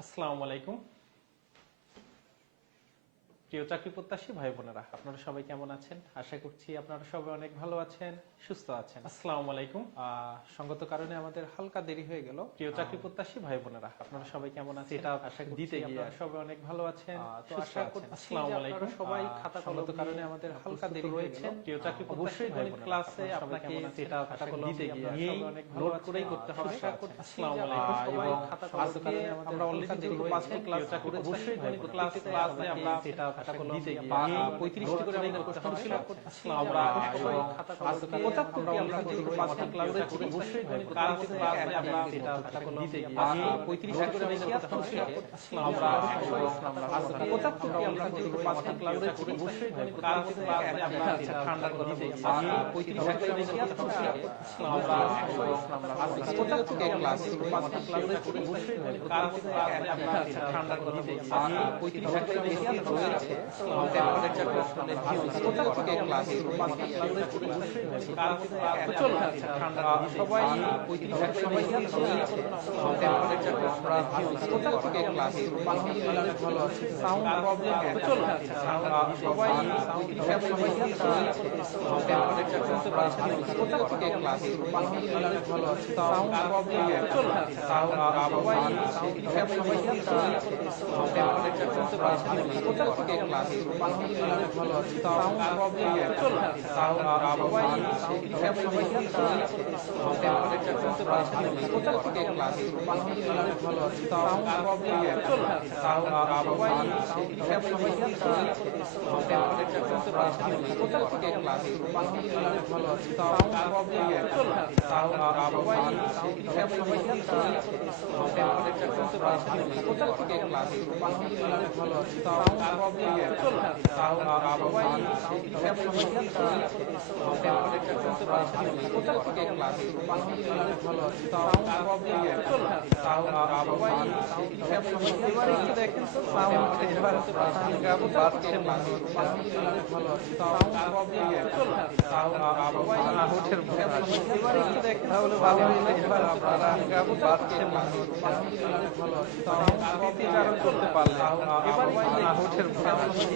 আসসালামু আলাইকুম প্রিয় চাকরি প্রত্যাশী ভাই বোনেরা, আপনারা সবাই কেমন আছেন? আশা করছি আপনারা সবাই অনেক ভালো আছেন, সুস্থ আছেন। আসসালামু আলাইকুম। সঙ্গত কারণে আমাদের হালকা দেরি হয়ে গেল। প্রিয় চাকরি প্রত্যাশী ভাই বোনেরা, আপনারা সবাই কেমন আছেন? এটা আশা করছি দিতে গিয়ে সবাই অনেক ভালো আছেন, সুস্থ আছেন। আসসালামু আলাইকুম। সবাই খাতা সঙ্গত কারণে আমাদের হালকা দেরি হয়ে গেল। প্রিয় চাকরি প্রত্যাশী গণিত ক্লাসে আপনাকে সেটা খাতা কলম দিতে গিয়ে সবাই অনেক ভালো করেই করতে হবে। আসসালামু আলাইকুম। সবাই খাতা কলম কারণে আমরা অলরেডি যেহেতু 5টি ক্লাস করেছি, অবশ্যই গণিত ক্লাসে আমরা সেটা খাতা কলম দিতে গিয়ে 35টি করে আমাদের প্রশ্ন ছিল। আমরা আজকে আমরা অলরেডি যেহেতু 5টি ক্লাস করেছি, অবশ্যই গণিত ক্লাসে আমরা সেটা খাতা কলম দিতে গিয়ে 35টি করে আমাদের প্রশ্ন ছিল। আমরা আজকে 75টি আমরা যেহেতু 5টি ক্লাস করেছি, অবশ্যই গণিত ক্লাসে আমরা সেটা ঠান্ডা করে দিতে গিয়ে 35টি করে আমাদের প্রশ্ন ছিল। আমরা আজকে 75টি ক্লাস 5টি ক্লাস করেছি, অবশ্যই গণিত ক্লাসে আমরা সেটা ঠান্ডা করে দিতে গিয়ে 35টি করে আমাদের রয়েছে। টেম্পারেচার প্রশ্ন থেকে ক্লাসে 5টি ক্লাসে অবশ্যই চলো ঠান্ডা সবাই 35টি সবাই রয়েছে। টেম্পারেচার প্রশ্ন থেকে ক্লাসে আলহামদুলিল্লাহ ভালো আছে। সাউন্ড প্রবলেম চলো সবাই 35টি সবাই রয়েছে। টেম্পারেচার প্রশ্ন থেকে ক্লাসে আলহামদুলিল্লাহ ভালো আছে। সাউন্ড প্রবলেম চলো সবাই 35টি সবাই রয়েছে। টেম্পারেচার প্রশ্ন থেকে ক্লাসে আলহামদুলিল্লাহ ভালো আছে। সাউন্ড প্রবলেম চলো সবাই 35টি সবাই রয়েছে। টেম্পারেচার প্রশ্ন থেকে ক্লাসে আলহামদুলিল্লাহ ভালো আছে। সাউন্ড প্রবলেম চলো সবাই 35টি সবাই রয়েছে। টেম্পারেচার প্রশ্ন থেকে ক্লাসে আলহামদুলিল্লাহ ভালো আছে। সাউন্ড প্রবলেম চলো সবাই 35টি সবাই রয়েছে। টেম্পারেচার প্রশ্ন থেকে ক্লাসে আলহামদুলিল্লাহ ভালো আছে। সাউন্ড প্রবলেম চলো সবাই 35টি সবাই রয়েছে। টেম্পারেচার প্রশ্ন থেকে ক্লাসে আলহামদুলিল্লাহ ভালো আছে। সাউন্ড প্রবলেম চলো সবাই 35টি এবার একটু দেখেন তো সাউন্ড এবার গাবো বাড়ছে ক্লাসে আলহামদুলিল্লাহ ভালো আছে। সাউন্ড প্রবলেম চলো সবাই আহুটের এবার একটু দেখেন তাহলে ভালো হইলো। এবার আপনারা গাবো বাড়ছে ক্লাসে আলহামদুলিল্লাহ ভালো আছে। সাউন্ড প্রতিকারণ করতে পারলে এবার আহুটের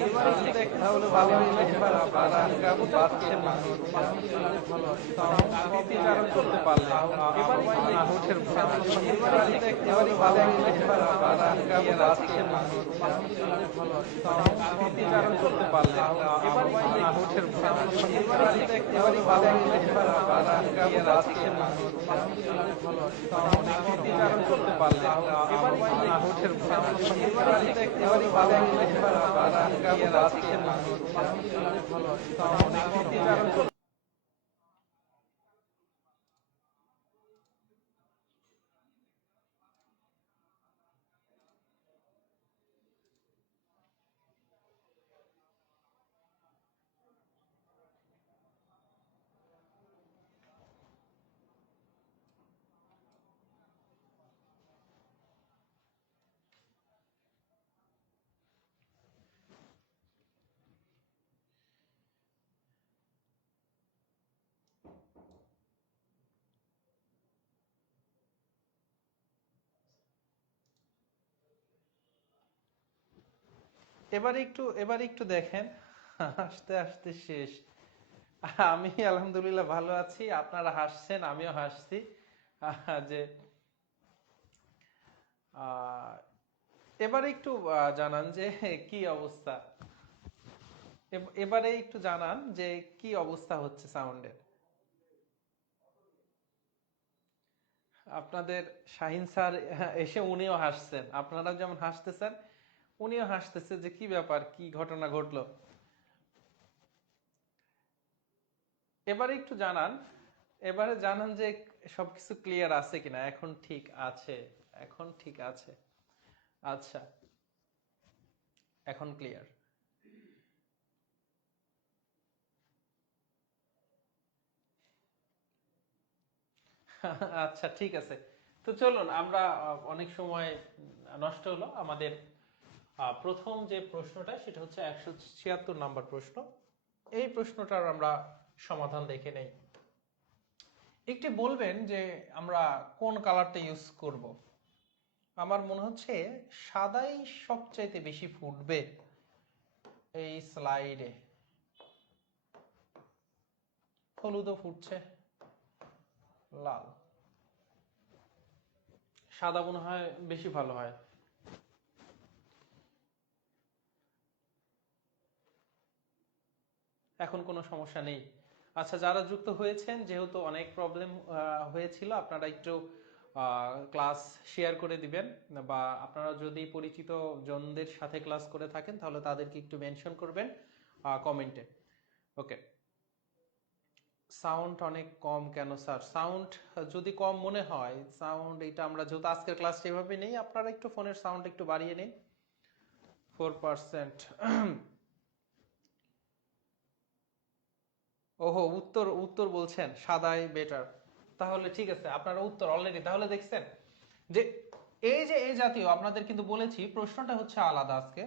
এবার একটু দেখেন তাহলে ভালো হইলো। এবার আপনারা গাবো বাড়ছে ক্লাসে আলহামদুলিল্লাহ ভালো আছে। সাউন্ড প্রতিকারণ করতে পারলে এবার আহুটের এবার একটু দেখেন তাহলে ভালো হইলো। এবার আপনারা গাবো বাড়ছে ক্লাসে আলহামদুলিল্লাহ ভালো আছে। সাউন্ড প্রতিকারণ করতে পারলে এবার আহুটের এবার একটু দেখেন তাহলে ভালো হইলো। এবার আপনারা গাবো বাড়ছে ক্লাসে আলহামদুলিল্লাহ ভালো আছে। সাউন্ড প্রতিকারণ করতে পারলে এবার আহুটের এবার একটু দেখেন তাহলে ভালো হইলো। এবার আপনারা গাবো বাড়ছে ক্লাসে আলহামদুলিল্লাহ ভালো আছে। সাউন্ড প্রতিকারণ করতে এবার একটু দেখেন আস্তে আস্তে শেষ। আমি আলহামদুলিল্লাহ ভালো আছি, আপনারা হাসছেন, আমিও হাসছি। যে আহ, এবারে একটু জানান যে কি অবস্থা। এবারে একটু জানান যে কি অবস্থা হচ্ছে সাউন্ডের। আপনাদের শাহিন স্যার এসে উনিও হাসছেন, আপনারা যেমন হাসতেছেন উনিও হাসতেছে যে কি ব্যাপার, কি ঘটনা ঘটলো। এবারে একটু জানান, এবারে জানান যে সবকিছু ক্লিয়ার আছে কিনা। এখন ঠিক আছে, এখন ঠিক আছে। আচ্ছা, এখন ক্লিয়ার। আচ্ছা ঠিক আছে। তো চলুন আমরা অনেক সময় নষ্ট হলো আমাদের। প্রথম যে প্রশ্নটা সেটা হচ্ছে 176 নাম্বার প্রশ্ন। এই প্রশ্নটার আমরা সমাধান দেখে নেই। একটি বলবেন যে আমরা কোন কালারটা ইউজ করব। আমার মনে হচ্ছে সাদাই সবচাইতে বেশি ফুটবে এই স্লাইডে, হলুদও ফুটছে, লাল, সাদা মনে হয় বেশি ভালো হয়। এখন কোনো সমস্যা নেই। আচ্ছা, যারা যুক্ত হয়েছেন, যেহেতু অনেক প্রবলেম হয়েছিল, আপনারা একটু ক্লাস শেয়ার করে দিবেন, বা আপনারা যদি পরিচিত জনদের সাথে ক্লাস করে থাকেন তাহলে তাদেরকে একটু মেনশন করবেন কমেন্টে। ওকে। সাউন্ড অনেক কম কেন স্যার? সাউন্ড যদি কম মনে হয়, সাউন্ড এটা আমরা যেহেতু আজকের ক্লাসটা এভাবে নেই, আপনারা একটু ফোনের সাউন্ড একটু বাড়িয়ে নিন। 4%। ওহো, উত্তর উত্তর বলছেন সাদাই বেটার। তাহলে ঠিক আছে, আপনারা উত্তর অলরেডি তাহলে দেখছেন যে এই জাতীয় আপনাদের কিন্তু বলেছি প্রশ্নটা হচ্ছে আলাদা আজকে।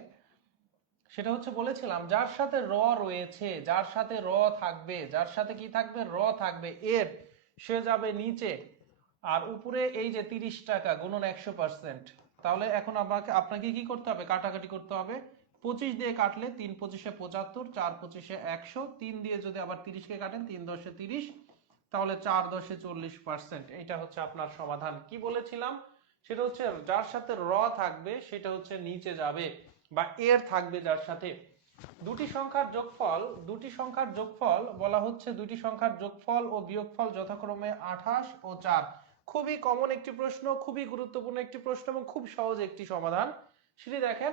সেটা হচ্ছে বলেছিলাম যার সাথে র রয়েছে, যার সাথে র থাকবে, যার সাথে কি থাকবে, র থাকবে, এর সে যাবে নিচে, আর উপরে এই যে 30 টাকা গুণন 100%। তাহলে এখন আপনাকে কি করতে হবে? কাটাকাটি করতে হবে। 25 দিয়ে কাটলে 3 25 75, 4 25 100, 3 দিয়ে যদি আবার 30 কে কাটেন 3 10 30, তাহলে 4 10 40%। এটা হচ্ছে আপনার সমাধান। কি বলেছিলাম? সেটা হচ্ছে যার সাথে র থাকবে সেটা হচ্ছে নিচে যাবে, বা এর থাকবে যার সাথে। দুটি সংখ্যার যোগফল বলা হচ্ছে, দুটি সংখ্যার যোগফল ও বিয়োগফল যথাক্রমে 28 ও 4। খুবই কমন একটি প্রশ্ন, খুবই গুরুত্বপূর্ণ একটি প্রশ্ন এবং খুব সহজ একটি সমাধান। সেটি দেখেন,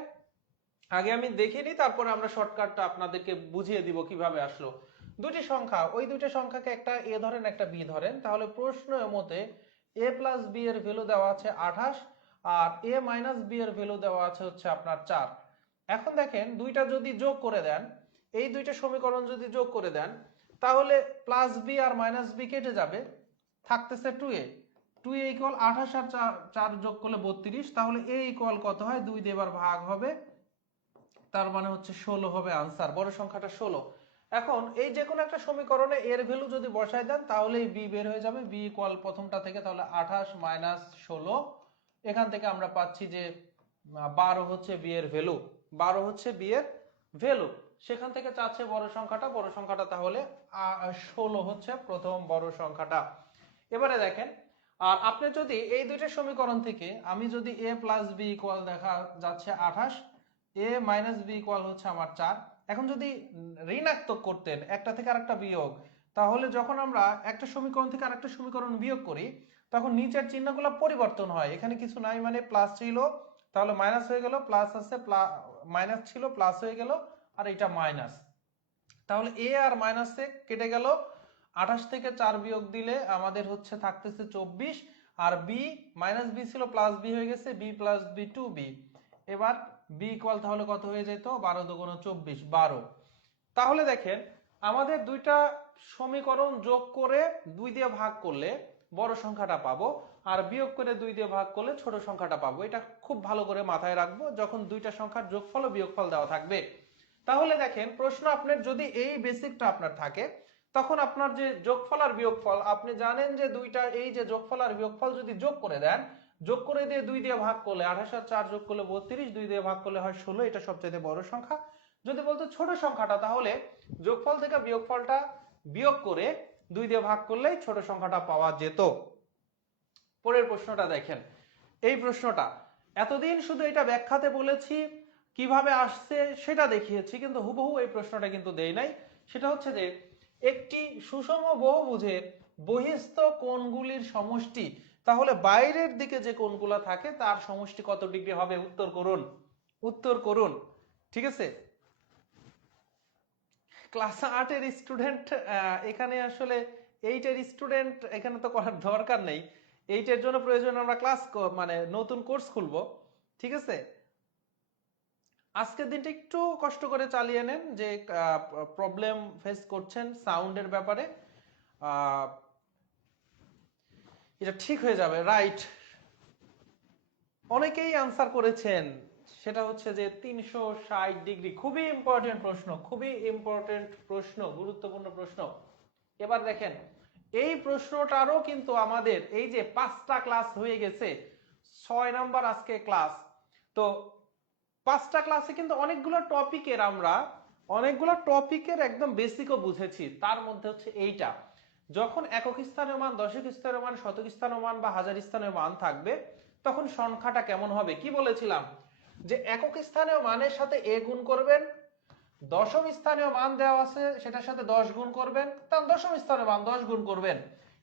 আগে আমি দেখে নিই, তারপরে আমরা শর্টকাটটা আপনাদেরকে বুঝিয়ে দিব কিভাবে আসলো। দুটি সংখ্যা, ওই দুটি সংখ্যাকে একটা এ ধরেন একটা বি ধরেন, তাহলে প্রশ্ন মতে এ প্লাস বি এর ভ্যালু দেওয়া আছে 28, আর এ মাইনাস বি এর ভ্যালু দেওয়া আছে হচ্ছে আপনার 4। এখন দেখেন দুইটা যদি যোগ করে দেন, এই দুইটা সমীকরণ যদি যোগ করে দেন, তাহলে প্লাস বি আর মাইনাস বি কেটে যাবে, থাকতেছে 2a। 2a ইকুয়াল 28 আর 4 যোগ করলে 32, তাহলে a ইকুয়াল কত হয়? 2 দিয়ে এবার ভাগ হবে, তার মানে হচ্ছে 16 হবে আনসার, বড় সংখ্যাটা 16। এখন এই যে কোনো একটা সমীকরণে এর ভ্যালু যদি বসাই দেন তাহলেই বি বের হয়ে যাবে। বি ইকুয়াল প্রথমটা থেকে তাহলে 28 মাইনাস 16, এখান থেকে আমরা পাচ্ছি যে 12 হচ্ছে বি এর ভ্যালু, 12 হচ্ছে বি এর ভ্যালু। সেখান থেকে চাচ্ছে বড় সংখ্যাটা, বড় সংখ্যাটা তাহলে 16 হচ্ছে প্রথম বড় সংখ্যাটা। এবারে দেখেন, আর আপনি যদি এই দুইটা সমীকরণ থেকে আমি যদি a প্লাস বি ইকুয়াল দেখা যাচ্ছে 28, এ মাইনাস বি ইকুয়াল হচ্ছে আমার 4। এখন যদি ঋণাত্মক করতেন, একটা থেকে আরেকটা বিয়োগ, তাহলে যখন আমরা একটা সমীকরণ থেকে আরেকটা সমীকরণ বিয়োগ করি তখন নিচের চিহ্নগুলো পরিবর্তন হয়। এখানে কিছু নাই, মানে প্লাস ছিল তাহলে মাইনাস হয়ে গেল, প্লাস আছে মাইনাস ছিল প্লাস হয়ে গেল, আর এটা মাইনাস। তাহলে এ আর মাইনাসে কেটে গেল, 28 থেকে 4 বিয়োগ দিলে আমাদের হচ্ছে থাকতেছে 24, আর বি মাইনাস বি ছিল প্লাস বি হয়ে গেছে, বি প্লাস বি 2b। এবার বি ইকুয়াল তাহলে কত হয়ে যেত? 12 দুগুণ 24, 12। তাহলে দেখেন আমাদের দুইটা সমীকরণ যোগ করে 2 দিয়ে ভাগ করলে বড় সংখ্যাটা পাবো, আর বিয়োগ করে 2 দিয়ে ভাগ করলে ছোট সংখ্যাটা পাবো। এটা খুব ভালো করে মাথায় রাখবো যখন দুইটা সংখ্যার যোগফল ও বিয়োগফল দেওয়া থাকবে। তাহলে দেখেন প্রশ্ন আপনার যদি এই বেসিকটা আপনার থাকে, তখন আপনার যে যোগফল আর বিয়োগফল, আপনি জানেন যে দুইটা এই যে যোগফল আর বিয়োগফল যদি যোগ করে দেন, যোগ করে দিয়ে 2 দিয়ে ভাগ করলে 28 আর 4 যোগ করলে 32, 2 দিয়ে ভাগ করলে হয় 16, এটা সবচেয়ে বড় সংখ্যা। যদি বলতো ছোট সংখ্যাটা, তাহলে যোগফল থেকে বিয়োগফলটা বিয়োগ করে 2 দিয়ে ভাগ করলেই ছোট সংখ্যাটা পাওয়া যেত। পরের প্রশ্নটা দেখেন, এই প্রশ্নটা এতদিন শুধু এটা ব্যাখ্যাতে বলেছি, কিভাবে আসছে সেটা দেখিয়েছি, কিন্তু হুবহু এই প্রশ্নটা কিন্তু দেই নাই। সেটা হচ্ছে যে একটি সুষম বহুভুজের বহিস্থ কোণগুলির সমষ্টি, তাহলে বাইরের দিকে যে কোণগুলো থাকে তার সমষ্টি কত ডিগ্রি হবে? উত্তর করুন, উত্তর করুন। ঠিক আছে, ক্লাস 8-এর স্টুডেন্ট এখানে আসলে 8-এর স্টুডেন্ট এখানে তো করার দরকার নেই। 8-এর জন্য প্রয়োজন আমরা ক্লাস মানে নতুন কোর্স খুলবো। ঠিক আছে, আজকের দিনটা একটু কষ্ট করে চালিয়ে নেন, যে প্রবলেম ফেস করছেন সাউন্ডের ব্যাপারে, এটা ঠিক হয়ে যাবে। রাইট, অনেকেই আনসার করেছেন। সেটা হচ্ছে যে 360 ডিগ্রি, খুবই ইম্পর্টেন্ট প্রশ্ন, খুবই ইম্পর্টেন্ট প্রশ্ন, গুরুত্বপূর্ণ প্রশ্ন। এবার দেখেন এই প্রশ্নটারও কিন্তু আমাদের এই যে 5টা ক্লাস হয়ে গেছে, 6 নাম্বার আজকে ক্লাস। তো 5টা ক্লাসে কিন্তু অনেকগুলো টপিকের একদম বেসিকও বুঝেছি। তার মধ্যে হচ্ছে এইটা, যখন একক স্থানীয় মান, দশক স্থানীয় মান, শতক স্থানীয় মান বা হাজার স্থানীয় মান থাকবে তখন সংখ্যাটা কেমন হবে। কি বলেছিলাম যে একক স্থানীয় মানের সাথে এ গুণ করবেন, দশম স্থানীয় মান দেওয়া আছে সেটার সাথে 10 গুণ করবেন, তখন দশম স্থানীয় মান 10 গুণ করবেন।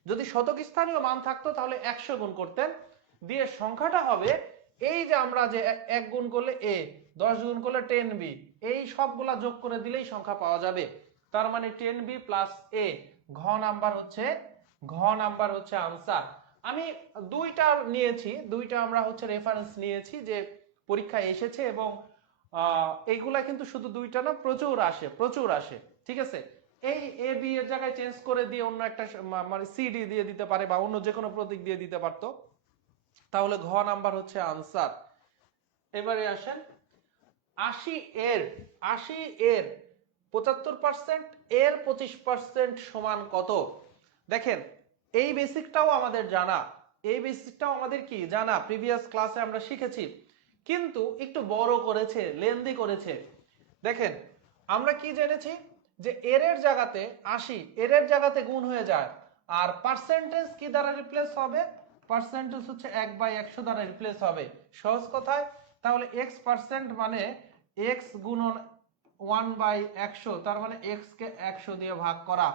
যদি শতক স্থানীয় মান থাকতো তাহলে 100 গুণ করতেন, দিয়ে সংখ্যাটা হবে এই যে আমরা যে 1 গুণ করলে a, 10 গুণ করলে 10b, এই সবগুলা যোগ করে দিলেই সংখ্যা পাওয়া যাবে। তার মানে 10b প্লাস a। ঘ নাম্বার হচ্ছে আনসার। আমি দুইটা আমরা হচ্ছে রেফারেন্স নিয়েছি যে পরীক্ষায় এসেছে, এবং এইগুলা কিন্তু শুধু দুইটা না, প্রচুর আসে। ঠিক আছে, এই এ বি এর জায়গায় চেঞ্জ করে দিয়ে অন্য একটা মানে সিডি দিয়ে দিতে পারে বা অন্য যে কোনো প্রতীক দিয়ে দিতে পারতো, তাহলে ঘ নাম্বার হচ্ছে আনসার। এবারে আসেন 80 এর 75%, এর 25% সমান কত। দেখেন এই বেসিকটাও আমাদের কি জানা, প্রিভিয়াস ক্লাসে আমরা শিখেছি, কিন্তু একটু বড় করেছে, লেন্দি করেছে। দেখেন আমরা কি জেনেছি যে এর জায়গাতে 80 এর জায়গাতে গুণ হয়ে যায়, আর পার্সেন্টেজ কি দ্বারা রিপ্লেস হবে, পার্সেন্টেজ হচ্ছে 1/100 দ্বারা রিপ্লেস হবে। সহজ কথায় তাহলে x% মানে x গুণন 1/100, তার মানে x কে 100 দিয়ে ভাগ করা।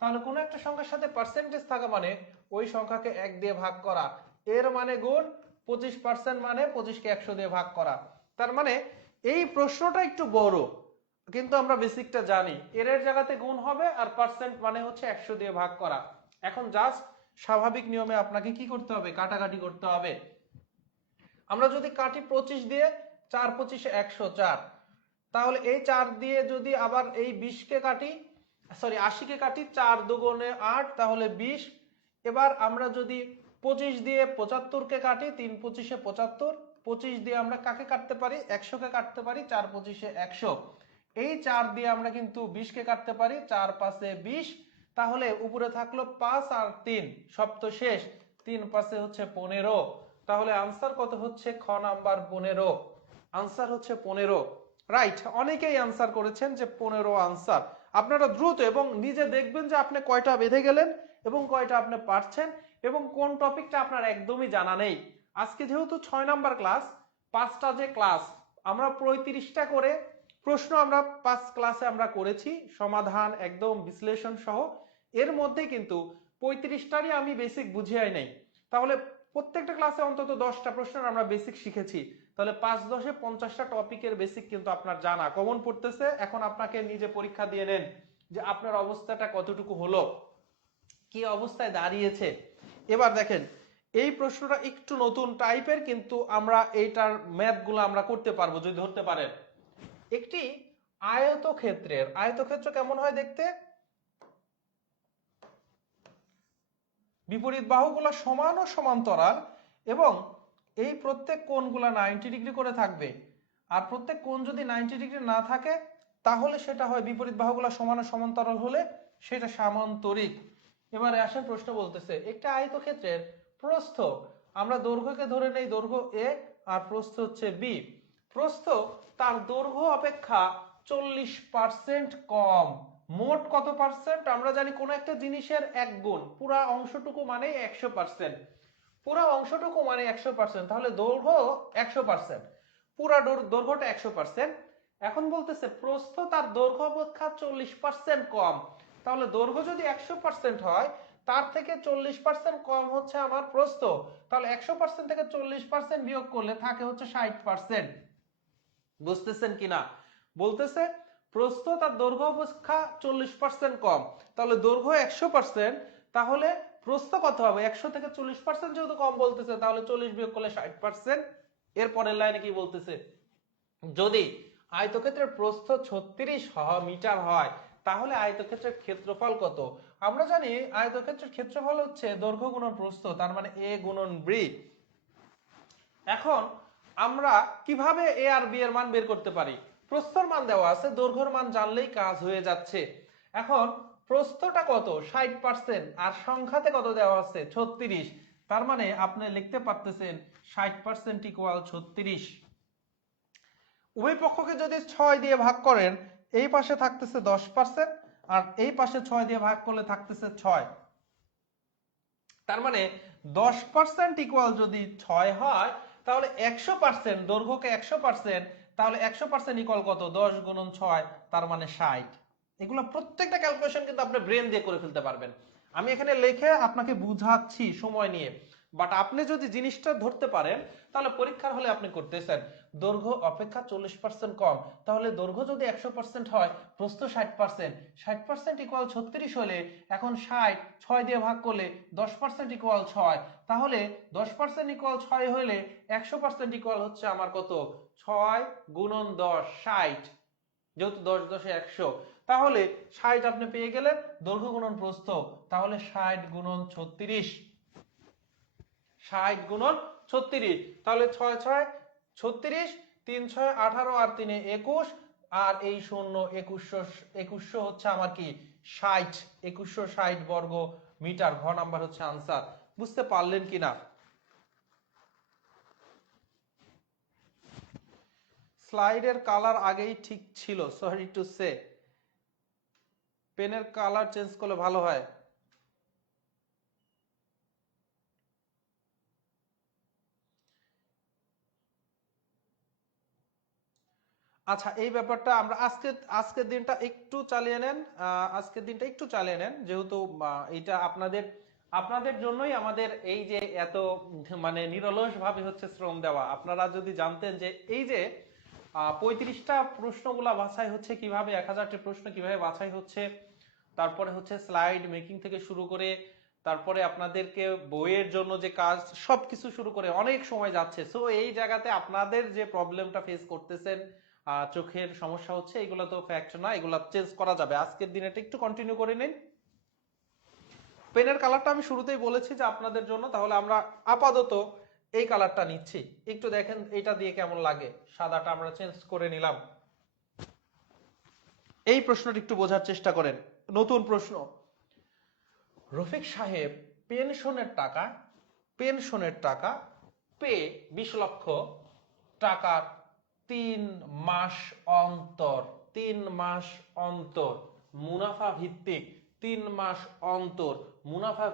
তাহলে কোন একটা সংখ্যার সাথে পার্সেন্টেজ থাকা মানে ওই সংখ্যাকে 1 দিয়ে ভাগ করা, এর মানে গুণ 25% মানে 25 কে 100 দিয়ে ভাগ করা। তার মানে এই প্রশ্নটা একটু বড়, কিন্তু আমরা বেসিকটা জানি, এর জায়গাতে গুণ হবে আর পার্সেন্ট মানে হচ্ছে 100 দিয়ে ভাগ করা। এখন জাস্ট স্বাভাবিক নিয়মে আপনাকে কি করতে হবে, কাটাকাটি করতে হবে। আমরা যদি কাটি 25 দিয়ে, 4 25 104, তাহলে এই 4 দিয়ে যদি আবার এই 20 কে কাটি, সরি 80 কে কাটি, 4 দুগুণে 8, তাহলে 20। এবার আমরা যদি 25 দিয়ে 75 কে কাটি, 3 25 75, 25 দিয়ে আমরা কাকে কাটতে পারি, 100 কে কাটতে পারি, 4 25 100। এই 4 দিয়ে আমরা কিন্তু 20 কে কাটতে পারি, 4 5 20, তাহলে উপরে থাকলো 5 আর 3, সপ্ত শেষ, 3 5 হচ্ছে 15। তাহলে আনসার কত হচ্ছে, খ নাম্বার 15। আনসার হচ্ছে 15, রাইট। অনেকেই আনসার করেছেন যে 15 আনসার। আপনারা দ্রুত এবং নিজে দেখবেন যে আপনি কয়টা বেঁধে গেলেন এবং কয়টা আপনি পারছেন এবং কোন টপিকটা আপনার একদমই জানা নেই। আজকে যেহেতু 6 নাম্বার ক্লাস, 5টা যে ক্লাস, আমরা 35টা করে প্রশ্ন আমরা 5 ক্লাসে আমরা করেছি, সমাধান একদম বিশ্লেষণ সহ। এর মধ্যে কিন্তু 35টারই আমি বেসিক বুঝিয়ে নাই। তাহলে প্রত্যেকটা ক্লাসে অন্তত 10টা প্রশ্নের আমরা বেসিক শিখেছি। তাহলে 5 10 50টা টপিকের বেসিক কিন্তু আপনার জানা, কমন পড়তেছে। এখন আপনাকে নিজে পরীক্ষা দিয়ে নেন যে আপনার অবস্থাটা কতটুকু হলো, কি অবস্থায় দাঁড়িয়েছে। এবার দেখেন এই প্রশ্নটা একটু নতুন টাইপের, কিন্তু আমরা এইটার ম্যাথগুলো আমরা করতে পারবো যদি ধরতে পারেন। একটি আয়তক্ষেত্র কেমন হয় দেখতে, বিপরীত বাহুগুলো সমান ও সমান্তরাল, এবং এই প্রত্যেক কোণগুলো 90 ডিগ্রি করে থাকবে। আর প্রত্যেক কোণ যদি 90 ডিগ্রি না থাকে তাহলে সেটা হয়, বিপরীত বাহুগুলো সমান ও সমান্তরাল হলে সেটা সামান্তরিক। এবারে আসেন প্রশ্ন বলতেছে একটা আয়তক্ষেত্রের প্রস্থ, আমরা দৈর্ঘ্যকে ধরে নেই, দৈর্ঘ্য a আর প্রস্থ হচ্ছে b। প্রস্থ তার দৈর্ঘ্য অপেক্ষা 40% কম। মোট কত পার্সেন্ট, আমরা জানি কোন একটা জিনিসের 1 গুণ, পুরা অংশটুকু মানে 100%, পুরা অংশটুকু মানে 100%, তাহলে দৈর্ঘ্য 100%, পুরা দৈর্ঘ্যটা 100%। এখন বলতেছে প্রস্থ তার দৈর্ঘ্য অপেক্ষা 40% কম, তাহলে দৈর্ঘ্য যদি 100% হয় তার থেকে 40% কম হচ্ছে আমার প্রস্থ, তাহলে 100% থেকে 40% বিয়োগ করলে থাকে হচ্ছে 60%। বুঝতেছেন কিনা, বলতেছে প্রস্থ তার দৈর্ঘ্য অপেক্ষা 40% কম, তাহলে দৈর্ঘ্য 100%, তাহলে প্রস্থ কত হবে, 100 থেকে 40% যেহেতু কম বলতেছে তাহলে 40 বিয়োগ করলে 60%। এর পরের লাইনে কি বলতেছে, যদি আয়তক্ষেত্রের প্রস্থ 36 মিটার হয় তাহলে আয়তক্ষেত্রের ক্ষেত্রফল কত। আমরা জানি আয়তক্ষেত্রের ক্ষেত্রফল হচ্ছে দৈর্ঘ্য গুণন প্রস্থ, তার মানে a গুণন b। এখন আমরা কিভাবে a আর b এর মান বের করতে পারি, প্রস্থের মান দেওয়া আছে, দৈর্ঘ্যের মান জানলেই কাজ হয়ে যাচ্ছে। এখন প্রস্থটা কত 60% আর সংখ্যাতে কত দেওয়া আছে 36, তার মানে আপনি লিখতে পারতেছেন 60% ইকুয়াল 36। উভয় পক্ষকে যদি 6 দিয়ে ভাগ করেন, এই পাশে থাকতেছে 10% আর এই পাশে 6 দিয়ে ভাগ করলে থাকতেছে 6। তার মানে 10% ইকুয়াল যদি 6 হয়, তাহলে 100%, দৈর্ঘ্যকে 100%, তাহলে 100% ইকুয়াল কত? 10 গুণন 6, তার মানে 60। এগুলো প্রত্যেকটা ক্যালকুলেশন কিন্তু আপনি ব্রেন দিয়ে করে ফেলতে পারবেন। আমি এখানে লিখে আপনাকে বুঝাচ্ছি সময় নিয়ে, বাট আপনি যদি জিনিসটা ধরতে পারেন তাহলে পরীক্ষার হলে আপনি করতেছেন দৈর্ঘ্য অপেক্ষা 40% কম, তাহলে দৈর্ঘ্য যদি 100% হয়, প্রস্থ 60%, 60% ইকুয়াল 36 হলে এখন 60 6 দিয়ে ভাগ করলে 10% ইকুয়াল 6, তাহলে 10% ইকুয়াল 6 হলে 100% ইকুয়াল হচ্ছে আমার কত? 6 গুণন 10, 60, যেহেতু 10 10 100, তাহলে 60 আপনি পেয়ে গেলেন। দৈর্ঘ্য গুণন প্রস্থ, তাহলে 60 গুণন 36, 60 গুণন 36, তাহলে 6 6 36, 3 6 18 আর 3 21, আর এই 0 2100 হচ্ছে আমার কি 60, 2160 বর্গ মিটার। ঘ নাম্বার হচ্ছে আনসার। বুঝতে পারলেন কিনা? স্লাইডের কালার আগেই ঠিক ছিল, সরি টু সে। পেনের কালার চেঞ্জ করলে ভালো হয়। আচ্ছা, এই ব্যাপারটা আমরা আজকের দিনটা একটু চালিয়ে নেন, আজকের দিনটা একটু চালিয়ে নেন, যেহেতু এটা আপনাদের জন্যই আমাদের এই যে এত মানে নিরলস ভাবে হচ্ছে শ্রম দেওয়া। আপনারা যদি জানতেন যে এই যে 35টা প্রশ্নগুলা বাছাই হচ্ছে কিভাবে, 1000টি প্রশ্ন কিভাবে বাছাই হচ্ছে, তারপরে হচ্ছে স্লাইড মেকিং থেকে শুরু করে, তারপরে আপনাদেরকে বইয়ের জন্য যে কাজ, সবকিছু শুরু করে অনেক সময় যাচ্ছে। সো এই জায়গাতে আপনাদের যে প্রবলেমটা ফেস করতেছেন, চোখের সমস্যা হচ্ছে, এগুলো তো ফ্যাক্ট না, এগুলো চেঞ্জ করা যাবে। আজকের দিনেটা একটু কন্টিনিউ করে নিন। পেনের কালারটা আমি শুরুতেই বলেছি যে আপনাদের জন্য, তাহলে আমরা আপাতত এই কালারটা নিচ্ছি। একটু দেখেন এটা দিয়ে কেমন লাগে। সাদাটা আমরা চেঞ্জ করে নিলাম। এই প্রশ্নটি একটু বোঝার চেষ্টা করেন। নতুন প্রশ্ন। রফিক সাহেব পেনশনের টাকা পেয়ে 20 লক্ষ টাকার 3 মাস অন্তর মুনাফা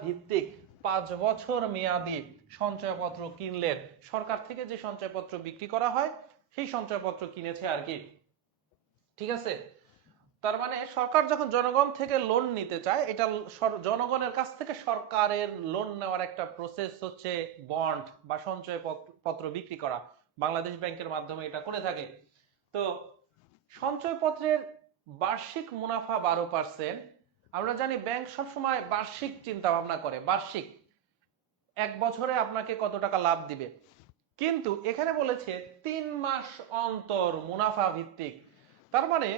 ভিত্তিক 5 বছর মেয়াদি সঞ্চয়পত্র কিনলেন। সরকার থেকে যে সঞ্চয়পত্র বিক্রি করা হয়, সেই সঞ্চয়পত্র কিনেছে আর কি। ঠিক আছে? তার মানে সরকার যখন জনগণ থেকে লোন নিতে চায়, এটা জনগণের কাছ থেকে সরকারের লোন নেওয়ার একটা প্রসেস হচ্ছে বন্ড বা সঞ্চয় পত্র বিক্রি করা। বাংলাদেশ ব্যাংকের মাধ্যমে এটা করে থাকে। তো সঞ্চয়পত্রের বার্ষিক মুনাফা 12%। আমরা জানি ব্যাংক সবসময় বার্ষিক চিন্তা ভাবনা করে, বার্ষিক 1 বছরে আপনাকে কত টাকা লাভ দিবে। কিন্তু এখানে বলেছে 3 মাস অন্তর মুনাফা ভিত্তিক। তার মানে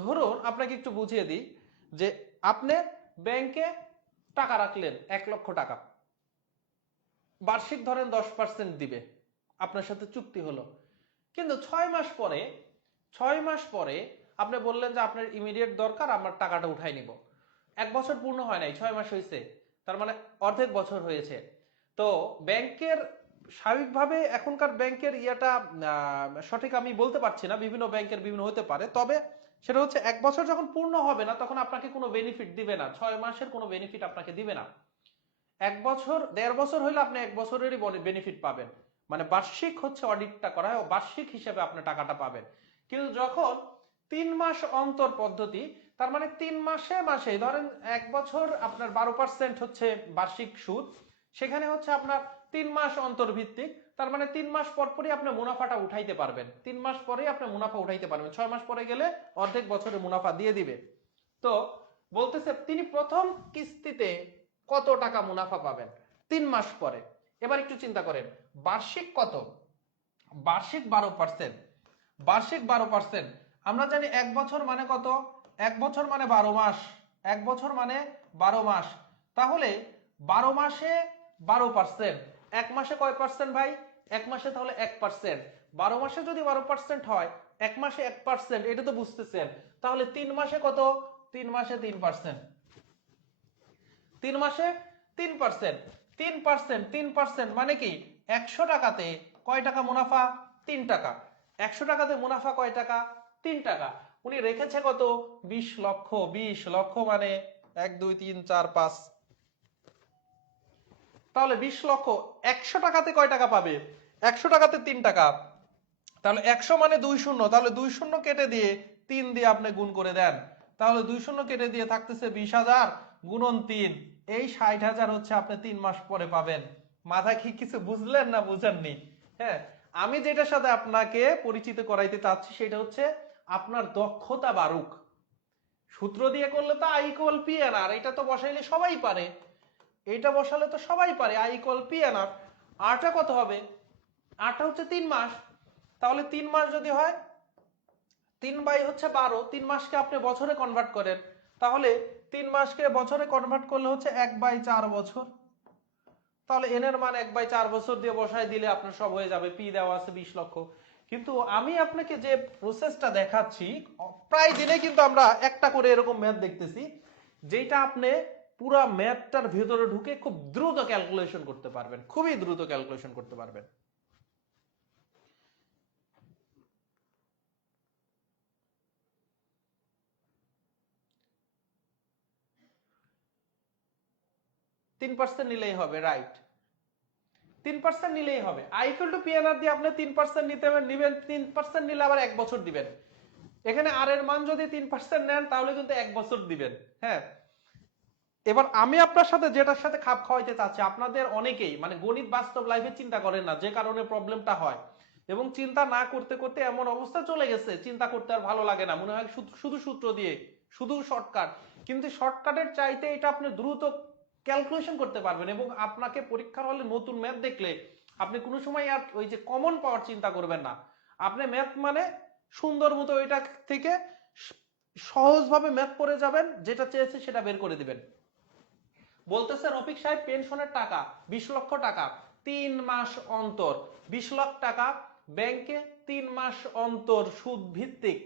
ধরুন আপনাকে একটু বুঝিয়ে দিই যে আপনি ব্যাংকে টাকা রাখলেন 1 লক্ষ টাকা, বার্ষিক ধরেন 10% দিবে, আপনার সাথে চুক্তি হলো। কিন্তু 6 মাস পরে আপনি বললেন যে আপনার ইমিডিয়েট দরকার, আমার টাকাটা উঠাই নিব। 1 বছর পূর্ণ হয় নাই, 6 মাস হয়েছে, তার মানে অর্ধেক বছর হয়েছে। তো ব্যাংকের স্বাভাবিকভাবে এখনকার ব্যাংকের ইয়েটা সঠিক আমি বলতে পারছি না, বিভিন্ন ব্যাংকের বিভিন্ন হতে পারে, তবে সেটা হচ্ছে 1 বছর যখন পূর্ণ হবে না, তখন আপনাকে কোনো বেনিফিট দিবে না, 6 মাসের কোনো বেনিফিট আপনাকে দিবে না। 1 বছর 1.5 বছর হইলে আপনি 1 বছরেরই বেনিফিট পাবেন, মানে বার্ষিক হচ্ছে অডিটটা করা হয়, বার্ষিক হিসেবে আপনি টাকাটা পাবেন। কিন্তু যখন 3 মাস অন্তর পদ্ধতি, তার মানে 3 মাসে মাসে ধরেন 1 বছর আপনার 12% হচ্ছে বার্ষিক সুদ, সেখানে হচ্ছে আপনার 3 মাস অন্তর ভিত্তিক, তার মানে 3 মাস পর পরই আপনি মুনাফাটা উঠাইতে পারবেন। 3 মাস পরেই আপনি মুনাফা উঠাইতে পারবেন, 6 মাস পরে গেলে অর্ধেক বছরে মুনাফা দিয়ে দিবে। তো বলতেছে তিনি প্রথম কিস্তিতে কত টাকা মুনাফা পাবেন 3 মাস পরে। এবার একটু চিন্তা করেন, বার্ষিক কত? বার্ষিক 12%। বার্ষিক 12%, আমরা জানি 1 বছর মানে কত? 1 বছর মানে 12 মাস। 1 বছর মানে 12 মাস, তাহলে 12 মাসে 12%, 1 মাসে কয় পার্সেন্ট ভাই? 1 মাসে তাহলে 1%। 12 মাসে যদি 12% হয়, 1 মাসে 1%, এটা তো বুঝতেছেন। তাহলে 3 মাসে কত? 3 মাসে 3%। 3 মাসে 3%। 3%, 3% মানে কি 100 টাকাতে কয় টাকা মুনাফা? 3 টাকা। 100 টাকাতে মুনাফা কয় টাকা? 3 টাকা। উনি রেখেছে কত? 20 লক্ষ। 20 লক্ষ মানে 1 2 3 4 5, তাহলে 20 লক্ষ 100 টাকাতে কয় টাকা পাবে? 100 টাকাতে 3 টাকা, তাহলে 100 মানে 2 শূন্য, তাহলে 2 শূন্য কেটে দিয়ে 3 দিয়ে আপনি গুণ করে দেন, তাহলে 2 শূন্য কেটে দিয়ে থাকতেছে 20,000 গুণন 3, এই 60,000 হচ্ছে আপনি 3 মাস পরে পাবেন। মাথা কি কিছু বুঝলেন না বুঝেননি? হ্যাঁ, আমি যেটার সাথে আপনাকে পরিচিত করাইতে চাচ্ছি সেটা হচ্ছে আপনার দক্ষতা বাড়ুক। সূত্র দিয়ে করলে তো আই ইকুয়াল পি এন আর, এটা তো বসাইলে সবাই পারে, এটা বসালে তো সবাই পারে, আই ইকুয়াল পি এন আর। আরটা কত হবে? আরটা হচ্ছে 3 মাস, তাহলে 3 মাস যদি হয় 3 বাই হচ্ছে 12, 3 মাসকে আপনি বছরে কনভার্ট করেন, তাহলে 3 মাসকে বছরে কনভার্ট করলে হচ্ছে 1/4 বছর, তাহলে এন এর মান 1/4 বছর দিয়ে বসায় দিলে আপনার সব হয়ে যাবে। পি দেওয়া আছে 20 লক্ষ। কিন্তু আমি আপনাকে যে প্রসেসটা দেখাচ্ছি প্রায় দিনে কিন্তু আমরা একটা করে এরকম ম্যাথ দেখতেছি, যেটা আপনি পুরা ম্যাথটার ভেতরে ঢুকে খুব দ্রুত ক্যালকুলেশন করতে পারবেন, খুবই দ্রুত ক্যালকুলেশন করতে পারবেন। তিন পার্সেন্ট নিলেই হবে, রাইট, 3% নিলেই হবে। আই ইকুয়াল টু পিএনআর দিয়ে আপনি 3% নিতে নেবেন, 3% নিলে আবার 1 বছর দিবেন। এখানে আর এর মান যদি 3% নেন তাহলে কিন্তু 1 বছর দিবেন। হ্যাঁ, এবার আমি আপনার সাথে যেটার সাথে খাপ খাওয়াইতে চাচ্ছি, আপনাদের অনেকেই মানে গণিত বাস্তব লাইফে চিন্তা করেন না, যে কারণে প্রবলেমটা হয়, এবং চিন্তা না করতে করতে এমন অবস্থা চলে গেছে চিন্তা করতে আর ভালো লাগে না, মনে হয় শুধু সূত্র দিয়ে, শুধু শর্টকাট। কিন্তু শর্টকাটের চাইতে এটা আপনি দ্রুত ক্যালকুলেশন করতে পারবেন, এবং আপনাকে পরীক্ষার হলে নতুন ম্যাথ দেখলে আপনি কোনো সময় আর ওই যে কমন পাওয়ার চিন্তা করবেন না। আপনি ম্যাথ মানে সুন্দর মতো ওইটা থেকে সহজভাবে ম্যাথ করে যাবেন, যেটা চেয়েছে সেটা বের করে দিবেন। বলতেছে রফিক সাহেব পেনশনের টাকা 20 লক্ষ টাকা 3 মাস অন্তর, 20 লাখ টাকা ব্যাংকে 3 মাস অন্তর সুদ ভিত্তিক